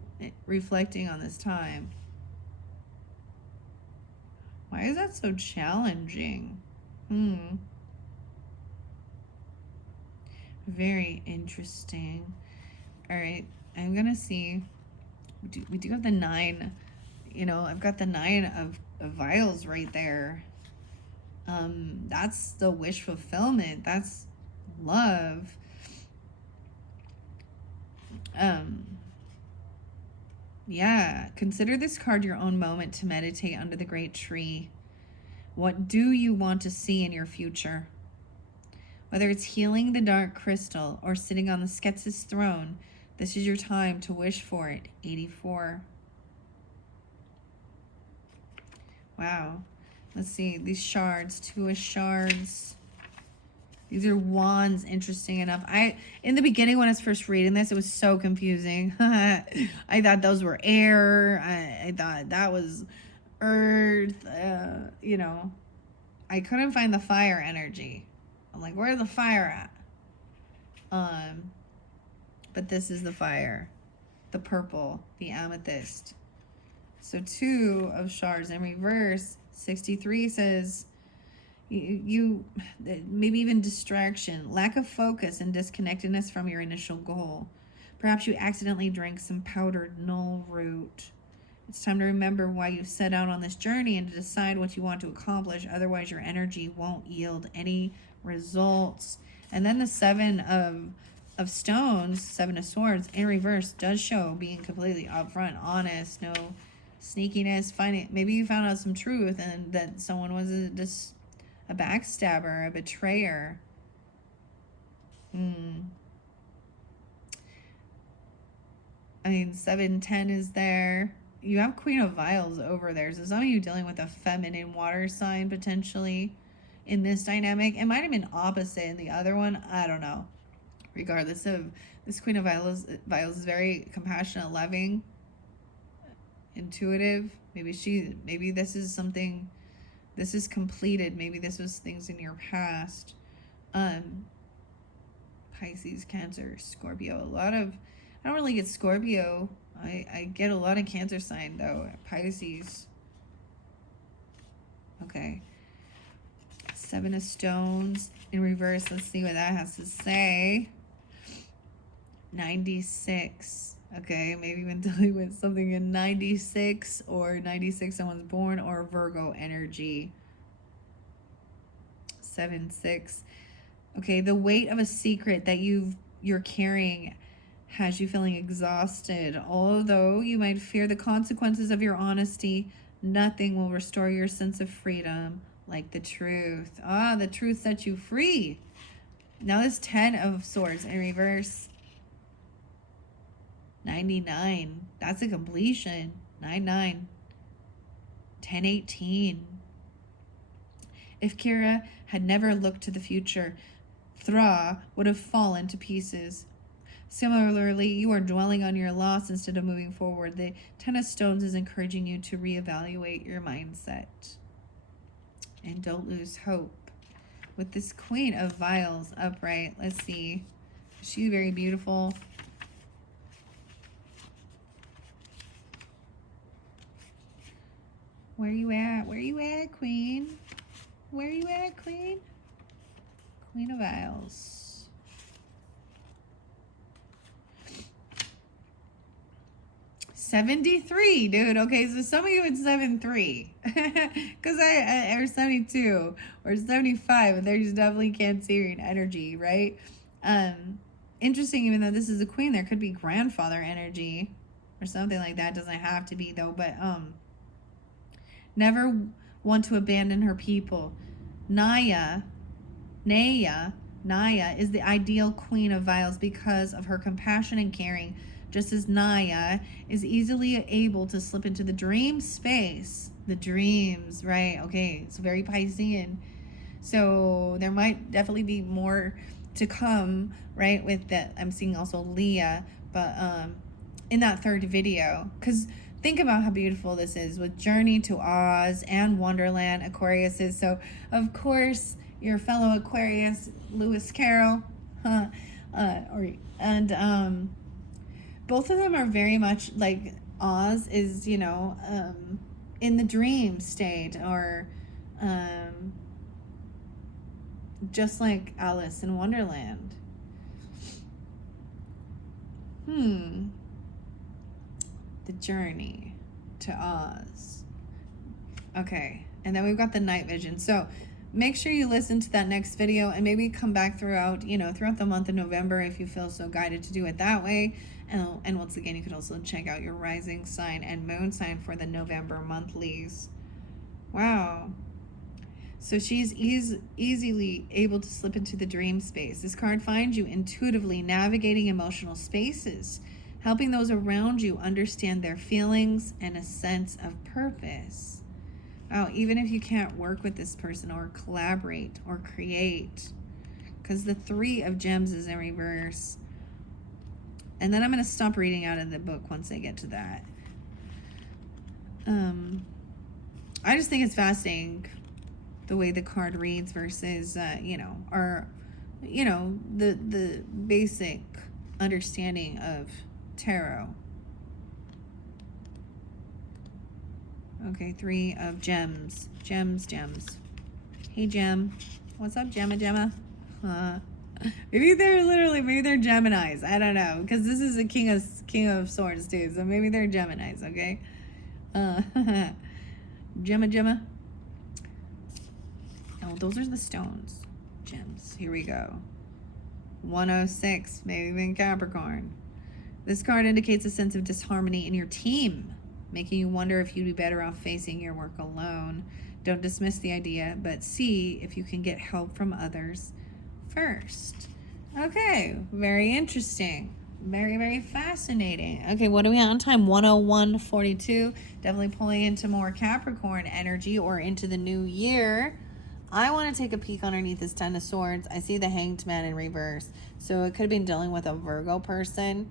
reflecting on this time. Why is that so challenging? Very interesting. All right. I'm gonna see. We do have the 9. You know, I've got the 9 of vials right there. That's the wish fulfillment. That's love. Yeah. Consider this card your own moment to meditate under the great tree. What do you want to see in your future? Whether it's healing the dark crystal or sitting on the Skeksis throne, this is your time to wish for it. 84. Wow. Let's see. These shards. 2 of shards. These are wands, interesting enough. In the beginning when I was first reading this, it was so confusing. I thought those were air. I thought that was earth. You know, I couldn't find the fire energy. I'm like, where's the fire at? But this is the fire. The purple, the amethyst. So 2 of shards in reverse. 63 says, you maybe even distraction, lack of focus, and disconnectedness from your initial goal. Perhaps you accidentally drank some powdered null root. It's time to remember why you set out on this journey and to decide what you want to accomplish. Otherwise, your energy won't yield any results. And then the 7 of stones, 7 of swords in reverse, does show being completely upfront, honest, no sneakiness. Maybe you found out some truth and that someone was a backstabber, a betrayer. I mean, 710 is there. You have Queen of Vials over there. So some of you dealing with a feminine water sign potentially in this dynamic. It might have been opposite in the other one. I don't know. Regardless of, this Queen of Vials is very compassionate, loving, intuitive. Maybe this is something, this is completed. Maybe this was things in your past. Pisces, Cancer, Scorpio. I don't really get Scorpio. I get a lot of Cancer sign though. Pisces. Okay. 7 of stones in reverse. Let's see what that has to say. 96. Okay, maybe even dealing with something in 96 or 96 someone's born, or Virgo energy. 7-6. Okay, the weight of a secret that you're carrying has you feeling exhausted. Although you might fear the consequences of your honesty, nothing will restore your sense of freedom like the truth. The truth sets you free. Now this 10 of swords in reverse. 99. That's a completion. 99. 1018. If Kira had never looked to the future, Thra would have fallen to pieces. Similarly, you are dwelling on your loss instead of moving forward. The 10 of Stones is encouraging you to reevaluate your mindset. And don't lose hope. With this Queen of Vials upright, let's see. She's very beautiful. Where you at? Where you at, Queen? Where you at, Queen? Queen of Vials. $73, dude. Okay, so some of you it's 73, because or 72 or 75, and there's definitely Cancerian energy, right? Interesting. Even though this is a queen, there could be grandfather energy or something like that. Doesn't have to be though, but never want to abandon her people. Naya is the ideal Queen of Vials because of her compassion and caring, just as Naya is easily able to slip into the dream space. The dreams, right? Okay, it's very Piscean. So there might definitely be more to come, right? With that, I'm seeing also Leah, but in that third video, because think about how beautiful this is with Journey to Oz and Wonderland. Aquarius is, so of course your fellow Aquarius, Lewis Carroll, both of them are very much like Oz is, you know, in the dream state, or just like Alice in Wonderland. The Journey to Oz. Okay, and then we've got the night vision. So make sure you listen to that next video and maybe come back throughout, throughout the month of November if you feel so guided to do it that way. And once again, you could also check out your rising sign and moon sign for the November monthlies. Wow. So she's easily able to slip into the dream space. This card finds you intuitively navigating emotional spaces, helping those around you understand their feelings and a sense of purpose. Wow, even if you can't work with this person or collaborate or create, because the 3 of Gems is in reverse. And then I'm going to stop reading out of the book once I get to that. I just think it's fascinating the way the card reads versus, the basic understanding of tarot. Okay, 3 of Gems. Gems. Hey, Gem. What's up, Gemma? Maybe they're Geminis. I don't know, because this is a King of Swords too, so maybe they're Geminis. Okay. Gemma. Oh, those are the stones. Gems. Here we go. 106. Maybe even Capricorn. This card indicates a sense of disharmony in your team, making you wonder if you'd be better off facing your work alone. Don't dismiss the idea, but see if you can get help from others first. Okay, very interesting. Very, very fascinating. Okay, what are we on time? 101:42. Definitely pulling into more Capricorn energy or into the new year. I want to take a peek underneath this 10 of Swords. I see the Hanged Man in reverse. So it could have been dealing with a Virgo person.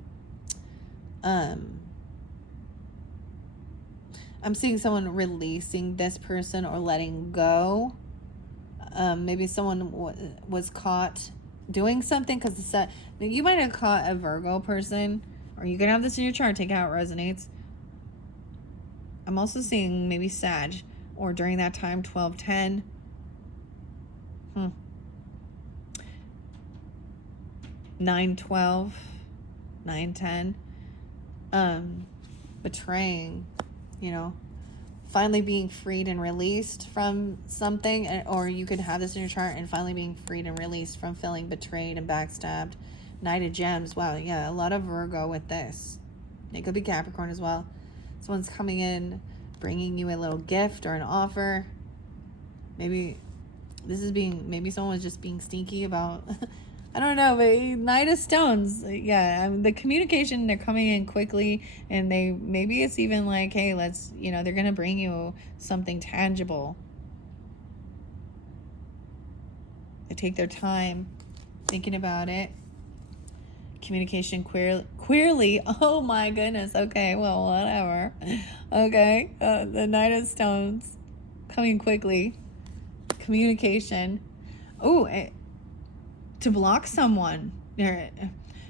I'm seeing someone releasing this person or letting go. Maybe someone was caught doing something, because you might have caught a Virgo person, or you can have this in your chart. Take it how it resonates. I'm also seeing maybe Sag, or during that time 12-10. 9-12, 9-10. Betraying, finally being freed and released from something, or you could have this in your chart and finally being freed and released from feeling betrayed and backstabbed. Knight of Gems. Wow, yeah, a lot of Virgo with this. It could be Capricorn as well. Someone's coming in, bringing you a little gift or an offer. Maybe someone was just being sneaky about I don't know, but Knight of Stones, yeah, the communication, they're coming in quickly, and maybe it's even like, hey, let's, they're going to bring you something tangible. They take their time thinking about it. Communication queerly. Oh my goodness. Okay, well, whatever. Okay, the Knight of Stones coming quickly. Communication. Oh, to block someone.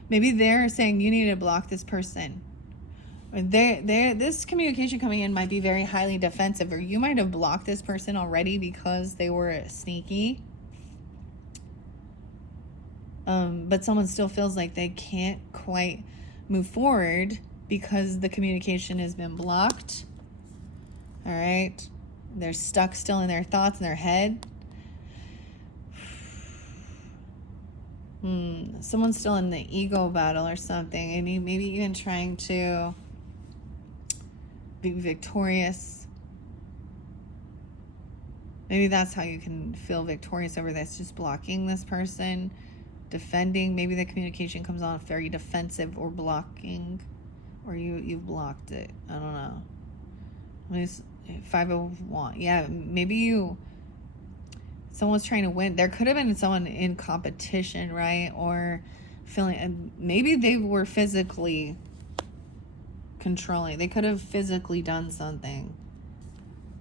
Maybe they're saying you need to block this person. This communication coming in might be very highly defensive, or you might have blocked this person already because they were sneaky. But someone still feels like they can't quite move forward because the communication has been blocked. All right. They're stuck still in their thoughts in their head. Someone's still in the ego battle or something, and maybe even trying to be victorious. Maybe that's how you can feel victorious over this, just blocking this person, defending. Maybe the communication comes off very defensive or blocking, or you've blocked it. I don't know. 501. Yeah, maybe someone's trying to win. There could have been someone in competition, right? Or feeling, maybe they were physically controlling. They could have physically done something,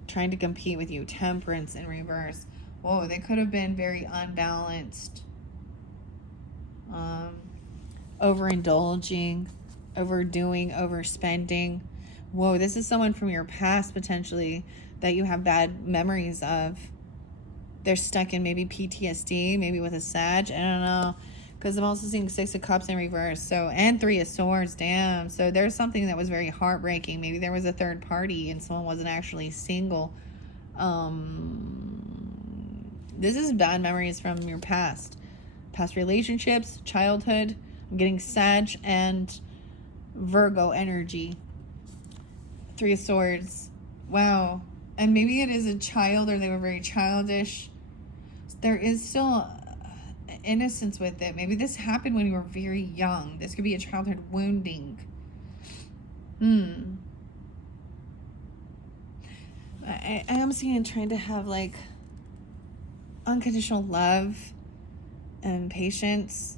trying to compete with you. Temperance in reverse. Whoa, they could have been very unbalanced. Overindulging, overdoing, overspending. Whoa, this is someone from your past potentially that you have bad memories of. They're stuck in maybe PTSD, maybe with a Sag. I don't know. Because I'm also seeing Six of Cups in reverse. So, and Three of Swords. Damn. So there's something that was very heartbreaking. Maybe there was a third party and someone wasn't actually single. This is bad memories from your past relationships, childhood. I'm getting Sag and Virgo energy. Three of Swords. Wow. And maybe it is a child, or they were very childish. There is still innocence with it. Maybe this happened when you were very young. This could be a childhood wounding. I am seeing trying to have like unconditional love and patience,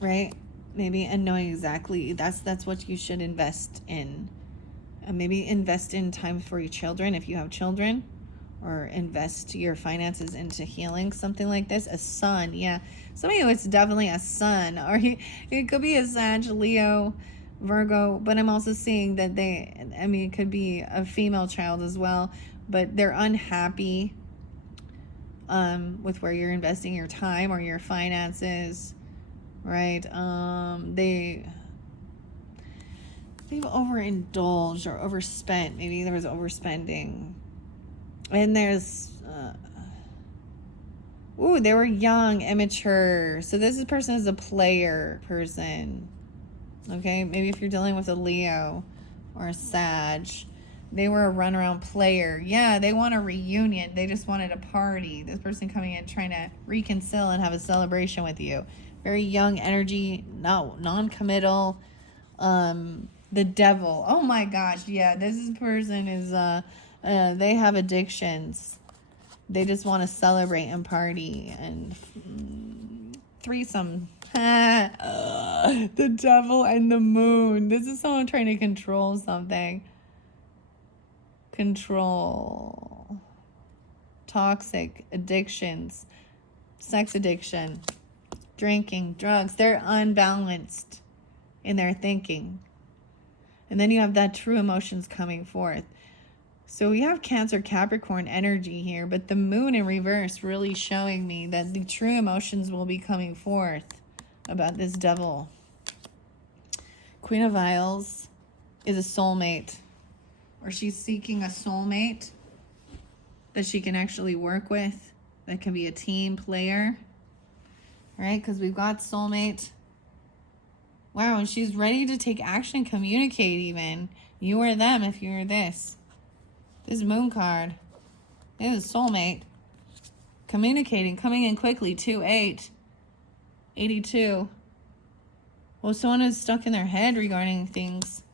right? Maybe, and knowing exactly that's what you should invest in. Maybe invest in time for your children if you have children, or invest your finances into healing, something like this. A sun, yeah. Some of you, it's definitely a sun, or it could be a Sag, Leo, Virgo, but I'm also seeing that it could be a female child as well, but they're unhappy with where you're investing your time or your finances, right? They've overindulged or overspent. Maybe there was overspending. And there's they were young, immature. So this person is a player person. Okay, maybe if you're dealing with a Leo or a Sag, they were a runaround player. Yeah, they want a reunion. They just wanted a party. This person coming in trying to reconcile and have a celebration with you. Very young energy, non-committal. The devil. Oh my gosh, yeah, this person is they have addictions. They just want to celebrate and party and threesome. The devil and the moon. This is someone trying to control something. Control. Toxic addictions. Sex addiction. Drinking. Drugs. They're unbalanced in their thinking. And then you have that true emotions coming forth. So we have Cancer, Capricorn energy here, but the moon in reverse really showing me that the true emotions will be coming forth about this devil. Queen of Vials is a soulmate, or she's seeking a soulmate that she can actually work with. That can be a team player, right? Because we've got soulmate. Wow, and she's ready to take action, communicate even. You or them if you're this. This moon card is soulmate. Communicating, coming in quickly. 2-8. 82. Well, someone is stuck in their head regarding things.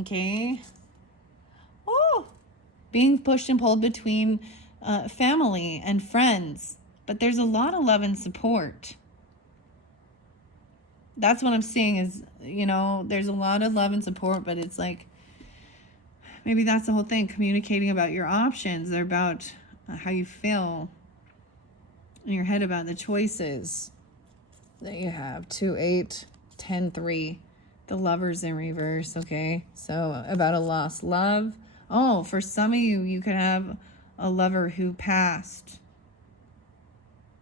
Okay. Oh. Being pushed and pulled between family and friends. But there's a lot of love and support. That's what I'm seeing is, there's a lot of love and support, but it's like, maybe that's the whole thing, communicating about your options or about how you feel in your head about the choices that you have. 2-8, 10-3, the Lovers in reverse, okay? So about a lost love. Oh, for some of you, you could have a lover who passed.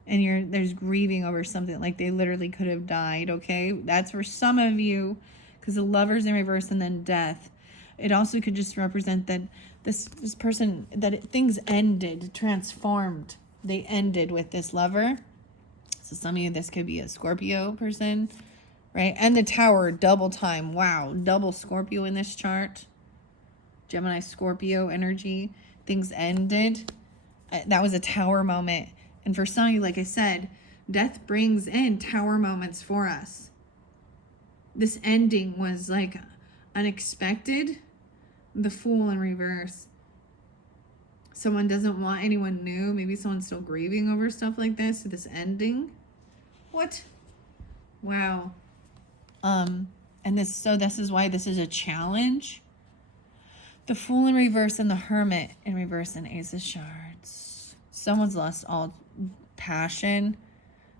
And there's grieving over something, like they literally could have died, okay? That's for some of you, because the Lovers in reverse and then death. It also could just represent that this person, that things ended, transformed. They ended with this lover. So some of you, this could be a Scorpio person, right? And the Tower, double time. Wow, double Scorpio in this chart. Gemini, Scorpio energy. Things ended. That was a Tower moment. And for some of you, like I said, death brings in Tower moments for us. This ending was like unexpected. The Fool in reverse. Someone doesn't want anyone new. Maybe someone's still grieving over stuff like this. This ending. What? Wow. And this is why this is a challenge. The Fool in reverse and the Hermit in reverse and Ace of Shards. Someone's lost all passion.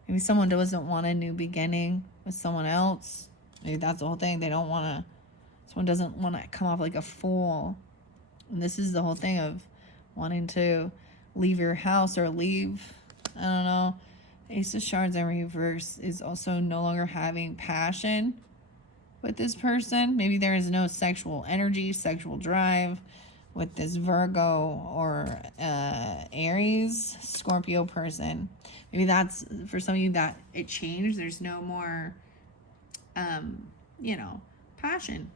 Maybe someone doesn't want a new beginning with someone else. Maybe that's the whole thing. Someone doesn't want to come off like a fool. And this is the whole thing of wanting to leave your house or leave, I don't know, Ace of Shards in reverse is also no longer having passion with this person. Maybe there is no sexual energy, sexual drive with this Virgo or Aries, Scorpio person. Maybe that's, for some of you, that it changed. There's no more, passion.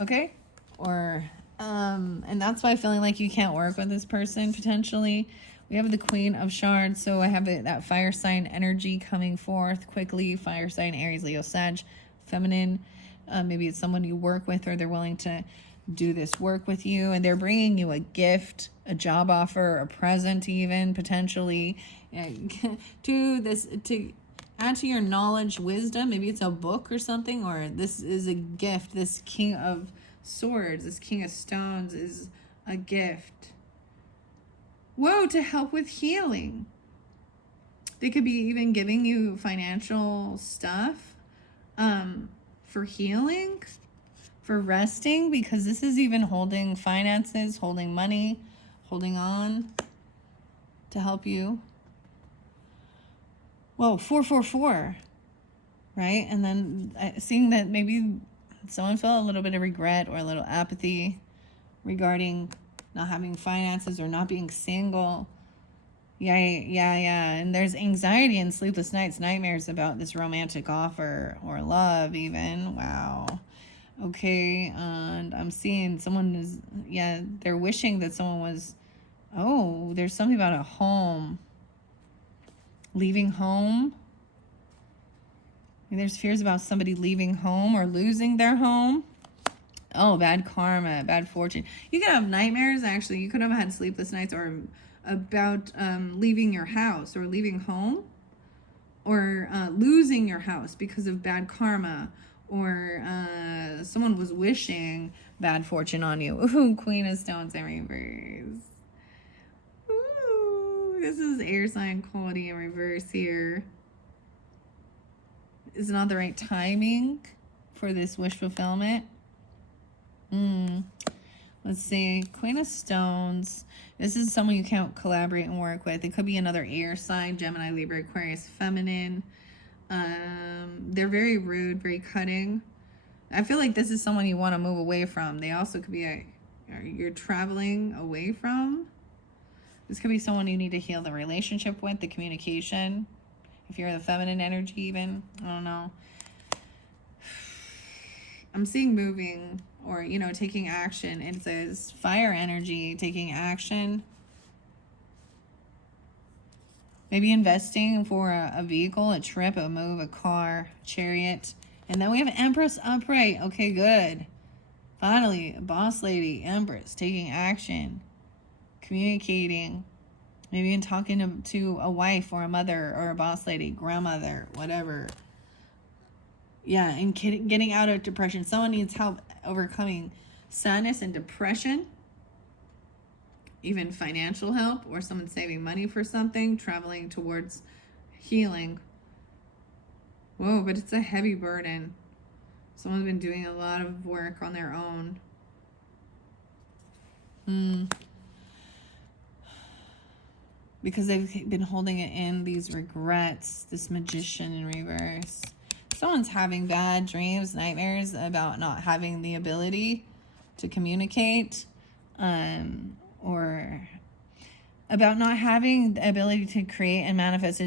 Okay? Or, and that's why feeling like you can't work with this person, potentially. We have the Queen of Shards, so I have that fire sign energy coming forth quickly. Fire sign, Aries, Leo, Sag, feminine. Maybe it's someone you work with, or they're willing to do this work with you, and they're bringing you a gift, a job offer, a present, even potentially to add to your knowledge, wisdom. Maybe it's a book or something, or this is a gift. This King of Swords, this King of Stones is a gift. Whoa, to help with healing. They could be even giving you financial stuff for healing, for resting, because this is even holding finances, holding money, holding on to help you. Whoa, 444, right? And then seeing that maybe someone felt a little bit of regret or a little apathy regarding not having finances or not being single. Yeah. And there's anxiety and sleepless nights, nightmares about this romantic offer or love even. Wow. Okay, and I'm seeing someone is, they're wishing that someone was, there's something about a home. Leaving home. There's fears about somebody leaving home or losing their home. Oh, bad karma, bad fortune. You could have nightmares, actually. You could have had sleepless nights or about leaving your house or leaving home or losing your house because of bad karma, or someone was wishing bad fortune on you. Ooh, Queen of Stones in reverse. Ooh, this is air sign quality in reverse here. Is not the right timing for this wish fulfillment. Let's see. Queen of Stones. This is someone you can't collaborate and work with. It could be another air sign, Gemini, Libra, Aquarius, feminine. They're very rude, very cutting. I feel like this is someone you want to move away from. They also could be you're traveling away from. This could be someone you need to heal the relationship with, the communication. If you're the feminine energy even, I don't know. I'm seeing moving or, taking action. It says fire energy, taking action. Maybe investing for a vehicle, a trip, a move, a car, chariot. And then we have Empress upright. Okay, good. Finally, a boss lady, Empress, taking action, communicating. Maybe in talking to a wife or a mother or a boss lady, grandmother, whatever. Yeah, and getting out of depression. Someone needs help overcoming sadness and depression. Even financial help, or someone saving money for something, traveling towards healing. Whoa, but it's a heavy burden. Someone's been doing a lot of work on their own. Because they've been holding it in, these regrets, this Magician in reverse. Someone's having bad dreams, nightmares about not having the ability to communicate, or about not having the ability to create and manifest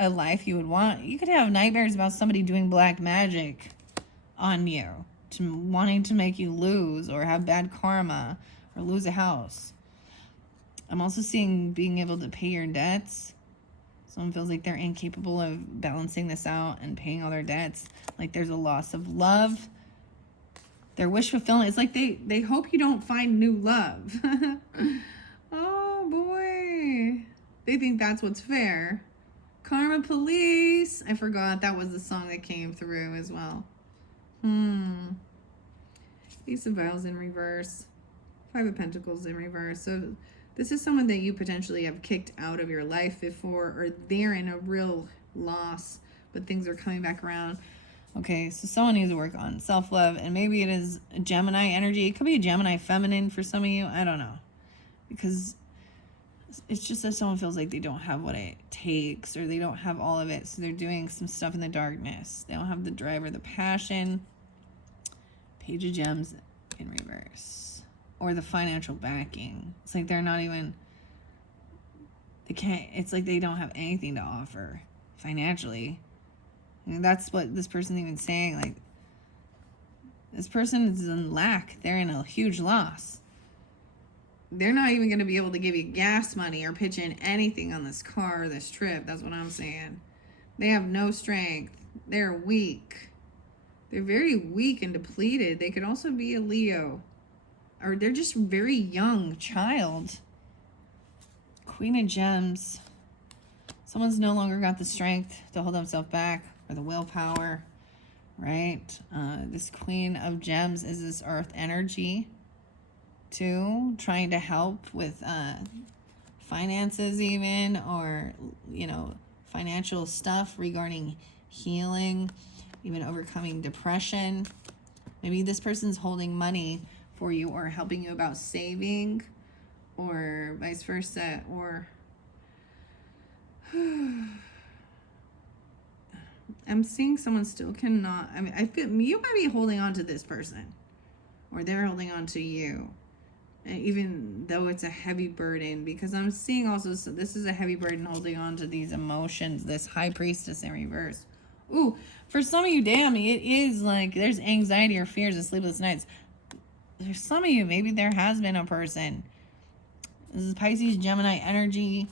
a life you would want. You could have nightmares about somebody doing black magic on you, wanting to make you lose or have bad karma or lose a house. I'm also seeing being able to pay your debts. Someone feels like they're incapable of balancing this out and paying all their debts. Like there's a loss of love. Their wish fulfillment. It's like they hope you don't find new love. Oh, boy. They think that's what's fair. Karma Police. I forgot that was the song that came through as well. Ace of Vials in reverse. Five of Pentacles in reverse. So this is someone that you potentially have kicked out of your life before, or they're in a real loss, but things are coming back around. Okay, so someone needs to work on self-love, and maybe it is a Gemini energy. It could be a Gemini feminine for some of you. I don't know. Because It's just that someone feels like they don't have what it takes, or they don't have all of it, so they're doing some stuff in the darkness. They don't have the drive or the passion. Page of Gems in reverse. Or the financial backing. It's like they're not even, they can't, it's like they don't have anything to offer financially. And that's what this person's even saying. Like, this person is in lack. They're in a huge loss. They're not even going to be able to give you gas money or pitch in anything on this car or this trip. That's what I'm saying. They have no strength. They're weak. They're very weak and depleted. They could also be a Leo. Or they're just very young child. Queen of Gems. Someone's no longer got the strength to hold themselves back, or the willpower, right? This Queen of Gems is this earth energy too, trying to help with finances even, or, you know, financial stuff regarding healing, even overcoming depression. Maybe this person's holding money for you or helping you about saving, or vice versa, or I'm seeing someone still cannot, I mean, I feel you might be holding on to this person, or they're holding on to you, even though it's a heavy burden, because I'm seeing also, so this is a heavy burden holding on to these emotions, this High Priestess in reverse. Ooh, for some of you, damn, it is like there's anxiety or fears of sleepless nights. There's some of you, maybe there has been a person. This is Pisces, Gemini energy.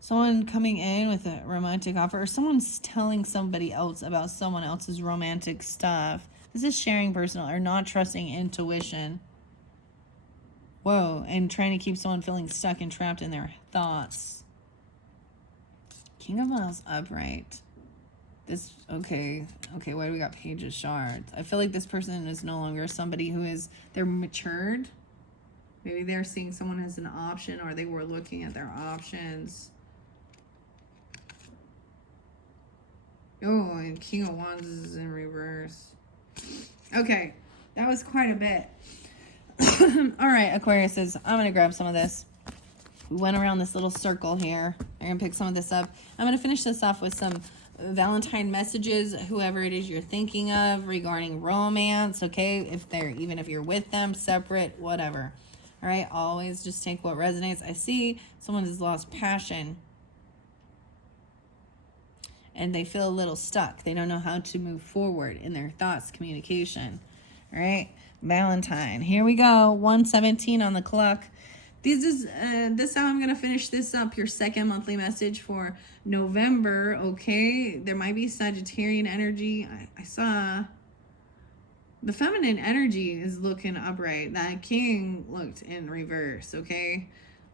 Someone coming in with a romantic offer, or someone's telling somebody else about someone else's romantic stuff. This is sharing personal or not trusting intuition. Whoa, and trying to keep someone feeling stuck and trapped in their thoughts. King of Wands upright. This, okay, why do we got Page of Shards? I feel like this person is no longer somebody who is, they're matured. Maybe they're seeing someone as an option, or they were looking at their options. Oh, and King of Wands is in reverse. Okay, that was quite a bit. All right, Aquariuses, I'm going to grab some of this. We went around this little circle here. I'm going to pick some of this up. I'm going to finish this off with some Valentine messages, whoever it is you're thinking of regarding romance, okay? Even if you're with them, separate, whatever. All right, always just take what resonates. I see someone has lost passion, and they feel a little stuck. They don't know how to move forward in their thoughts, communication. All right, Valentine. Here we go. 1:17 on the clock. This is how I'm going to finish this up. Your second monthly message for November, okay? There might be Sagittarian energy. I saw the feminine energy is looking upright. That King looked in reverse, okay?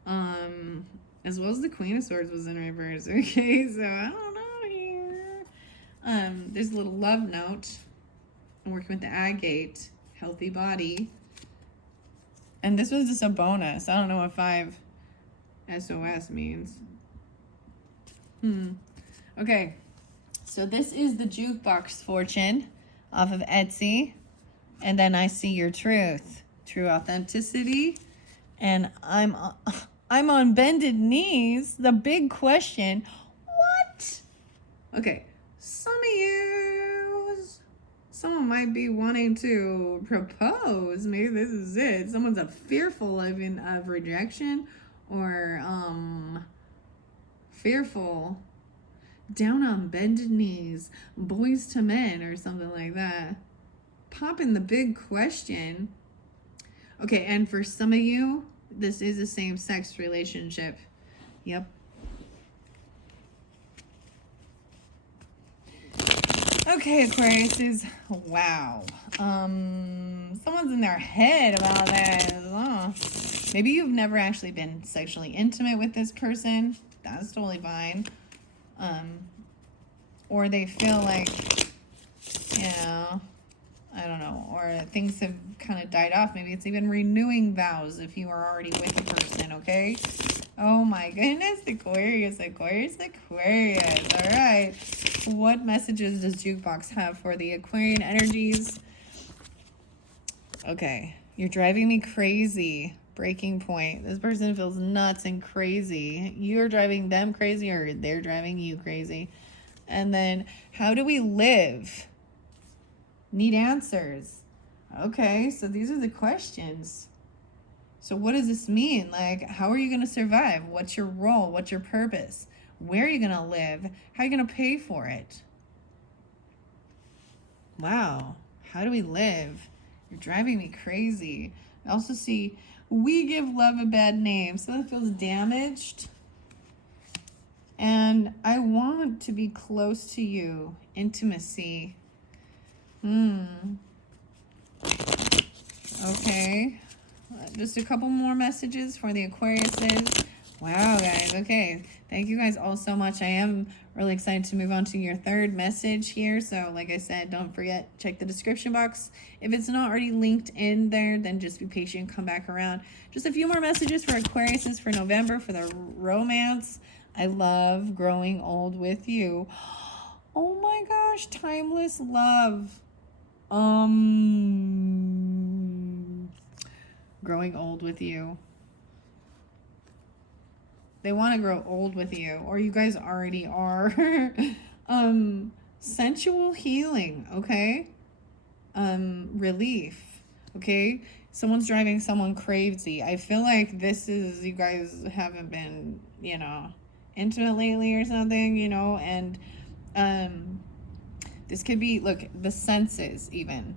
As well as the Queen of Swords was in reverse, okay? So I don't know here. There's a little love note. I'm working with the agate, healthy body. And this was just a bonus. I don't know what 5 SOS means. Okay. So this is the Jukebox Fortune off of Etsy. And then I see your truth. True authenticity. And I'm on bended knees. The big question. What? Okay. Someone might be wanting to propose. Maybe this is it. Someone's fearful of rejection, or fearful, down on bended knees, boys to men, or something like that. Popping the big question. Okay, and for some of you, this is a same-sex relationship. Yep. Okay, Aquarius, wow. Someone's in their head about this. Maybe you've never actually been sexually intimate with this person. That's totally fine. Or they feel like, I don't know, or things have kind of died off. Maybe it's even renewing vows if you are already with a person, okay? Oh my goodness, Aquarius. All right. What messages does Jukebox have for the Aquarian energies? Okay. You're driving me crazy. Breaking point. This person feels nuts and crazy. You're driving them crazy or they're driving you crazy. And then, how do we live? Need answers. Okay, so these are the questions. So what does this mean? Like, how are you going to survive? What's your role? What's your purpose? Where are you going to live? How are you going to pay for it? Wow. How do we live? You're driving me crazy. I also see we give love a bad name. So that feels damaged. And I want to be close to you. Intimacy. Okay. Just a couple more messages for the Aquariuses. Wow, guys. Okay. Thank you guys all so much. I am really excited to move on to your third message here. So, like I said, don't forget, check the description box. If it's not already linked in there, then just be patient, come back around. Just a few more messages for Aquariuses for November for the romance. I love growing old with you. Oh my gosh, timeless love. Growing old with you. They want to grow old with you, or you guys already are. Sensual healing, okay? Relief, okay? Someone's driving someone crazy. I feel like this is, you guys haven't been, you know, intimate lately or something, you know, and this could be, look, the senses even.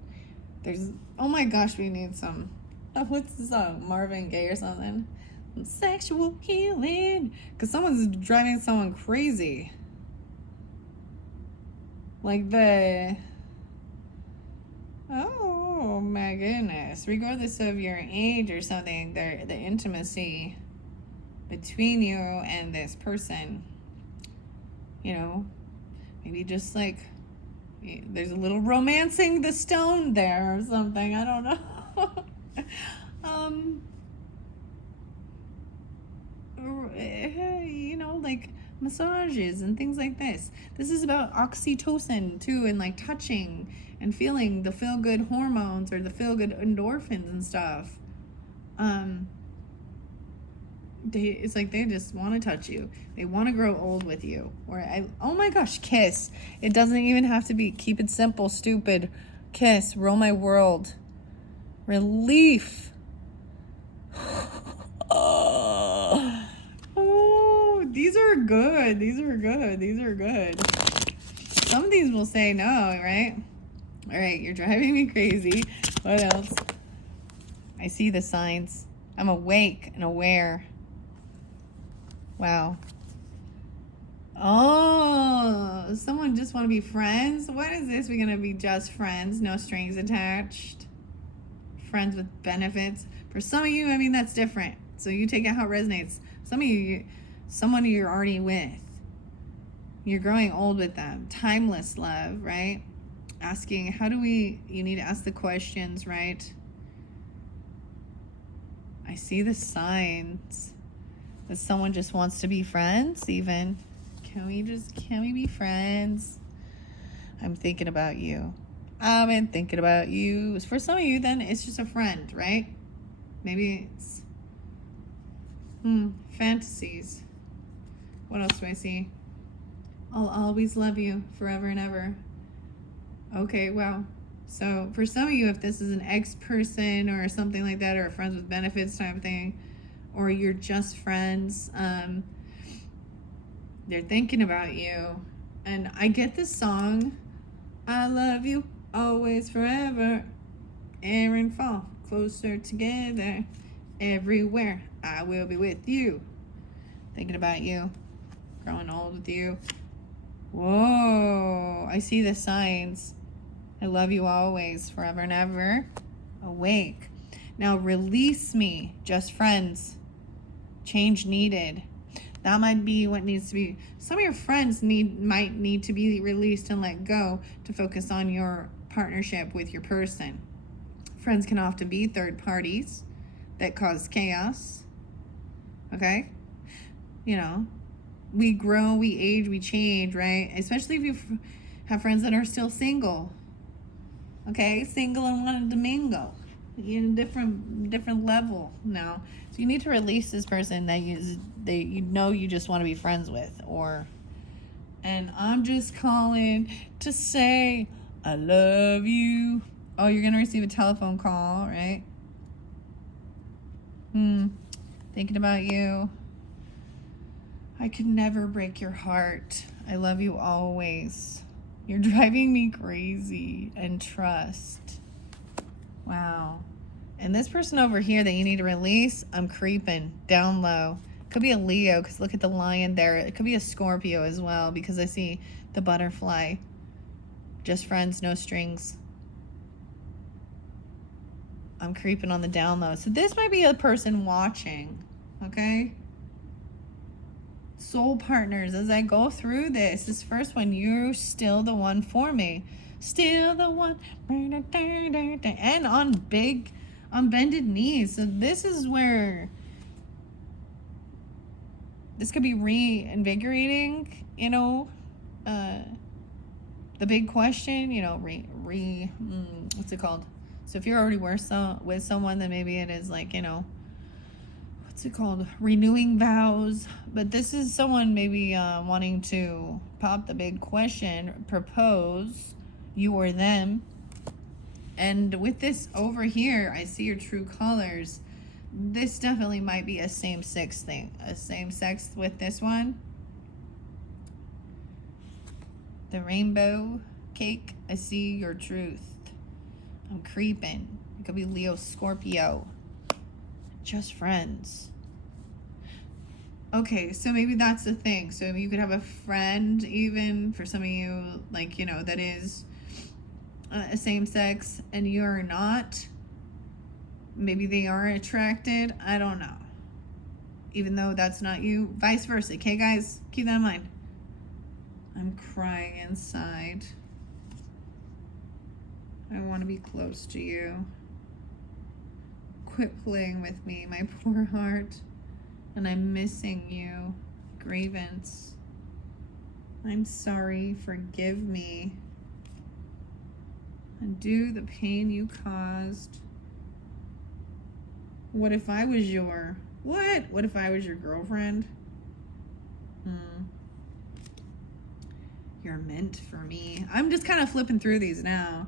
There's, oh my gosh, we need some, what's the song? Marvin Gaye or something? Sexual healing. Because someone's driving someone crazy. Like oh my goodness. Regardless of your age or something, the intimacy between you and this person, you know, maybe just like there's a little romancing the stone there or something. I don't know. You know, like massages and things like this. This is about oxytocin too, and like touching and feeling the feel-good hormones or the feel-good endorphins and stuff. It's like they just want to touch you. They want to grow old with you. Or oh my gosh, kiss. It doesn't even have to be, keep it simple, stupid. Kiss, roll my world. Relief. Oh, these are good. These are good. These are good. Some of these will say no, right? All right, you're driving me crazy. What else? I see the signs. I'm awake and aware. Wow. Oh, someone just want to be friends? What is this? We're going to be just friends, no strings attached. Friends with benefits. For some of you, I mean, that's different. So you take it how it resonates. Some of you, someone you're already with, you're growing old with them. Timeless love, right? Asking, how do we, you need to ask the questions, right? I see the signs that someone just wants to be friends even. Can we be friends? I'm thinking about you. I've been thinking about you. For some of you, then it's just a friend, right? Maybe it's fantasies. What else do I see? I'll always love you forever and ever. Okay, wow. So for some of you, if this is an ex-person or something like that, or a friends with benefits type of thing, or you're just friends, they're thinking about you. And I get this song, I love you always forever, air and fall, closer together, everywhere, I will be with you. Thinking about you, growing old with you. Whoa, I see the signs. I love you always, forever and ever. Awake. Now release me, just friends. Change needed. That might be what needs to be. Some of your friends might need to be released and let go to focus on your partnership with your person. Friends can often be third parties that cause chaos. Okay? You know, we grow, we age, we change, right? Especially if you have friends that are still single. Okay? Single and wanting to mingle. You're in a different level now. So you need to release this person that you know you just want to be friends with, or. And I'm just calling to say I love you. Oh, you're gonna receive a telephone call, right? Thinking about you. I could never break your heart. I love you always. You're driving me crazy. And trust. Wow. And this person over here that you need to release, I'm creeping down low. Could be a Leo, because look at the lion there. It could be a Scorpio as well, because I see the butterfly. Just friends, no strings. I'm creeping on the down low. So this might be a person watching, okay? Soul partners, as I go through this first one, you're still the one for me. Still the one. And on bended knees. So this is where this could be reinvigorating, you know, the big question, you know, what's it called? So if you're already with someone, then maybe it is like, you know, what's it called? Renewing vows. But this is someone maybe wanting to pop the big question, propose, you or them. And with this over here, I see your true colors. This definitely might be a same-sex thing. A same-sex with this one. The rainbow cake, I see your truth. I'm creeping. It could be Leo, Scorpio. Just friends. Okay, so maybe that's the thing. So you could have a friend, even for some of you, like, you know, that is a same sex and you're not. Maybe they are attracted. I don't know. Even though that's not you. Vice versa. Okay, guys? Keep that in mind. I'm crying inside. I want to be close to you. Quit playing with me, my poor heart. And I'm missing you. Grievance. I'm sorry. Forgive me. Undo the pain you caused. What if I was your... What if I was your girlfriend? You're meant for me. I'm just kind of flipping through these now.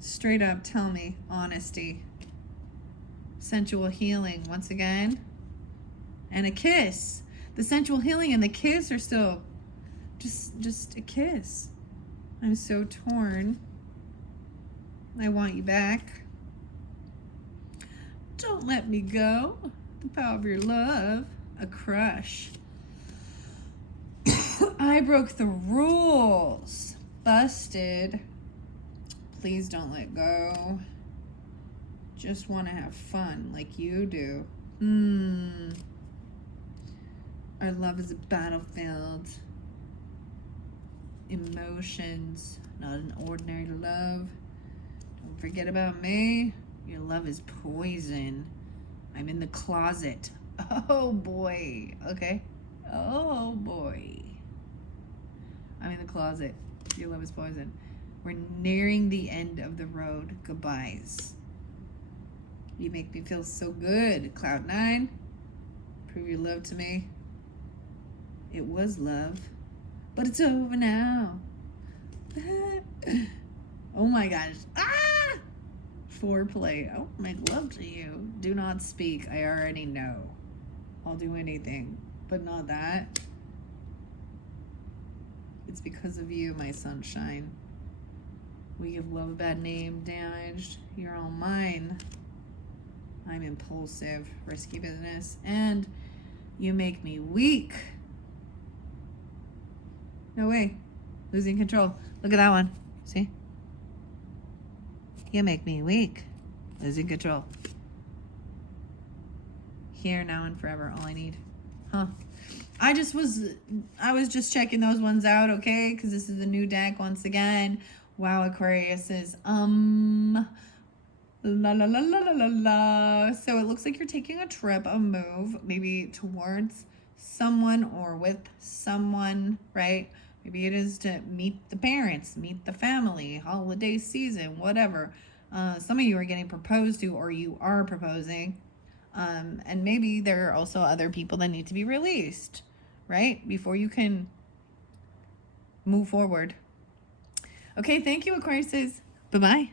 Straight up, tell me. Honesty. Sensual healing, once again. And a kiss. The sensual healing and the kiss are still just a kiss. I'm so torn. I want you back. Don't let me go. The power of your love. A crush. I broke the rules. Busted. Please don't let go. Just want to have fun like you do. Our love is a battlefield. Emotions, not an ordinary love. Don't forget about me. Your love is poison. I'm in the closet. Oh boy. Okay. Oh boy. I'm in the closet. Your love is poison. We're nearing the end of the road. Goodbyes. You make me feel so good. Cloud 9. Prove your love to me. It was love. But it's over now. Oh my gosh. Ah! Foreplay. Oh, make love to you. Do not speak. I already know. I'll do anything, but not that. It's because of you, my sunshine. We give love a bad name. Damaged. You're all mine. I'm impulsive. Risky business. And you make me weak. No way. Losing control. Look at that one. See? You make me weak. Losing control. Here, now, and forever. All I need. Huh. I was just checking those ones out, okay? Because this is a new deck once again. Wow, Aquarius is, la la la la la la la. So it looks like you're taking a trip, a move, maybe towards someone or with someone, right? Maybe it is to meet the parents, meet the family, holiday season, whatever. Some of you are getting proposed to, or you are proposing. And maybe there are also other people that need to be released, right? Before you can move forward. Okay, thank you, Aquariuses. Bye-bye.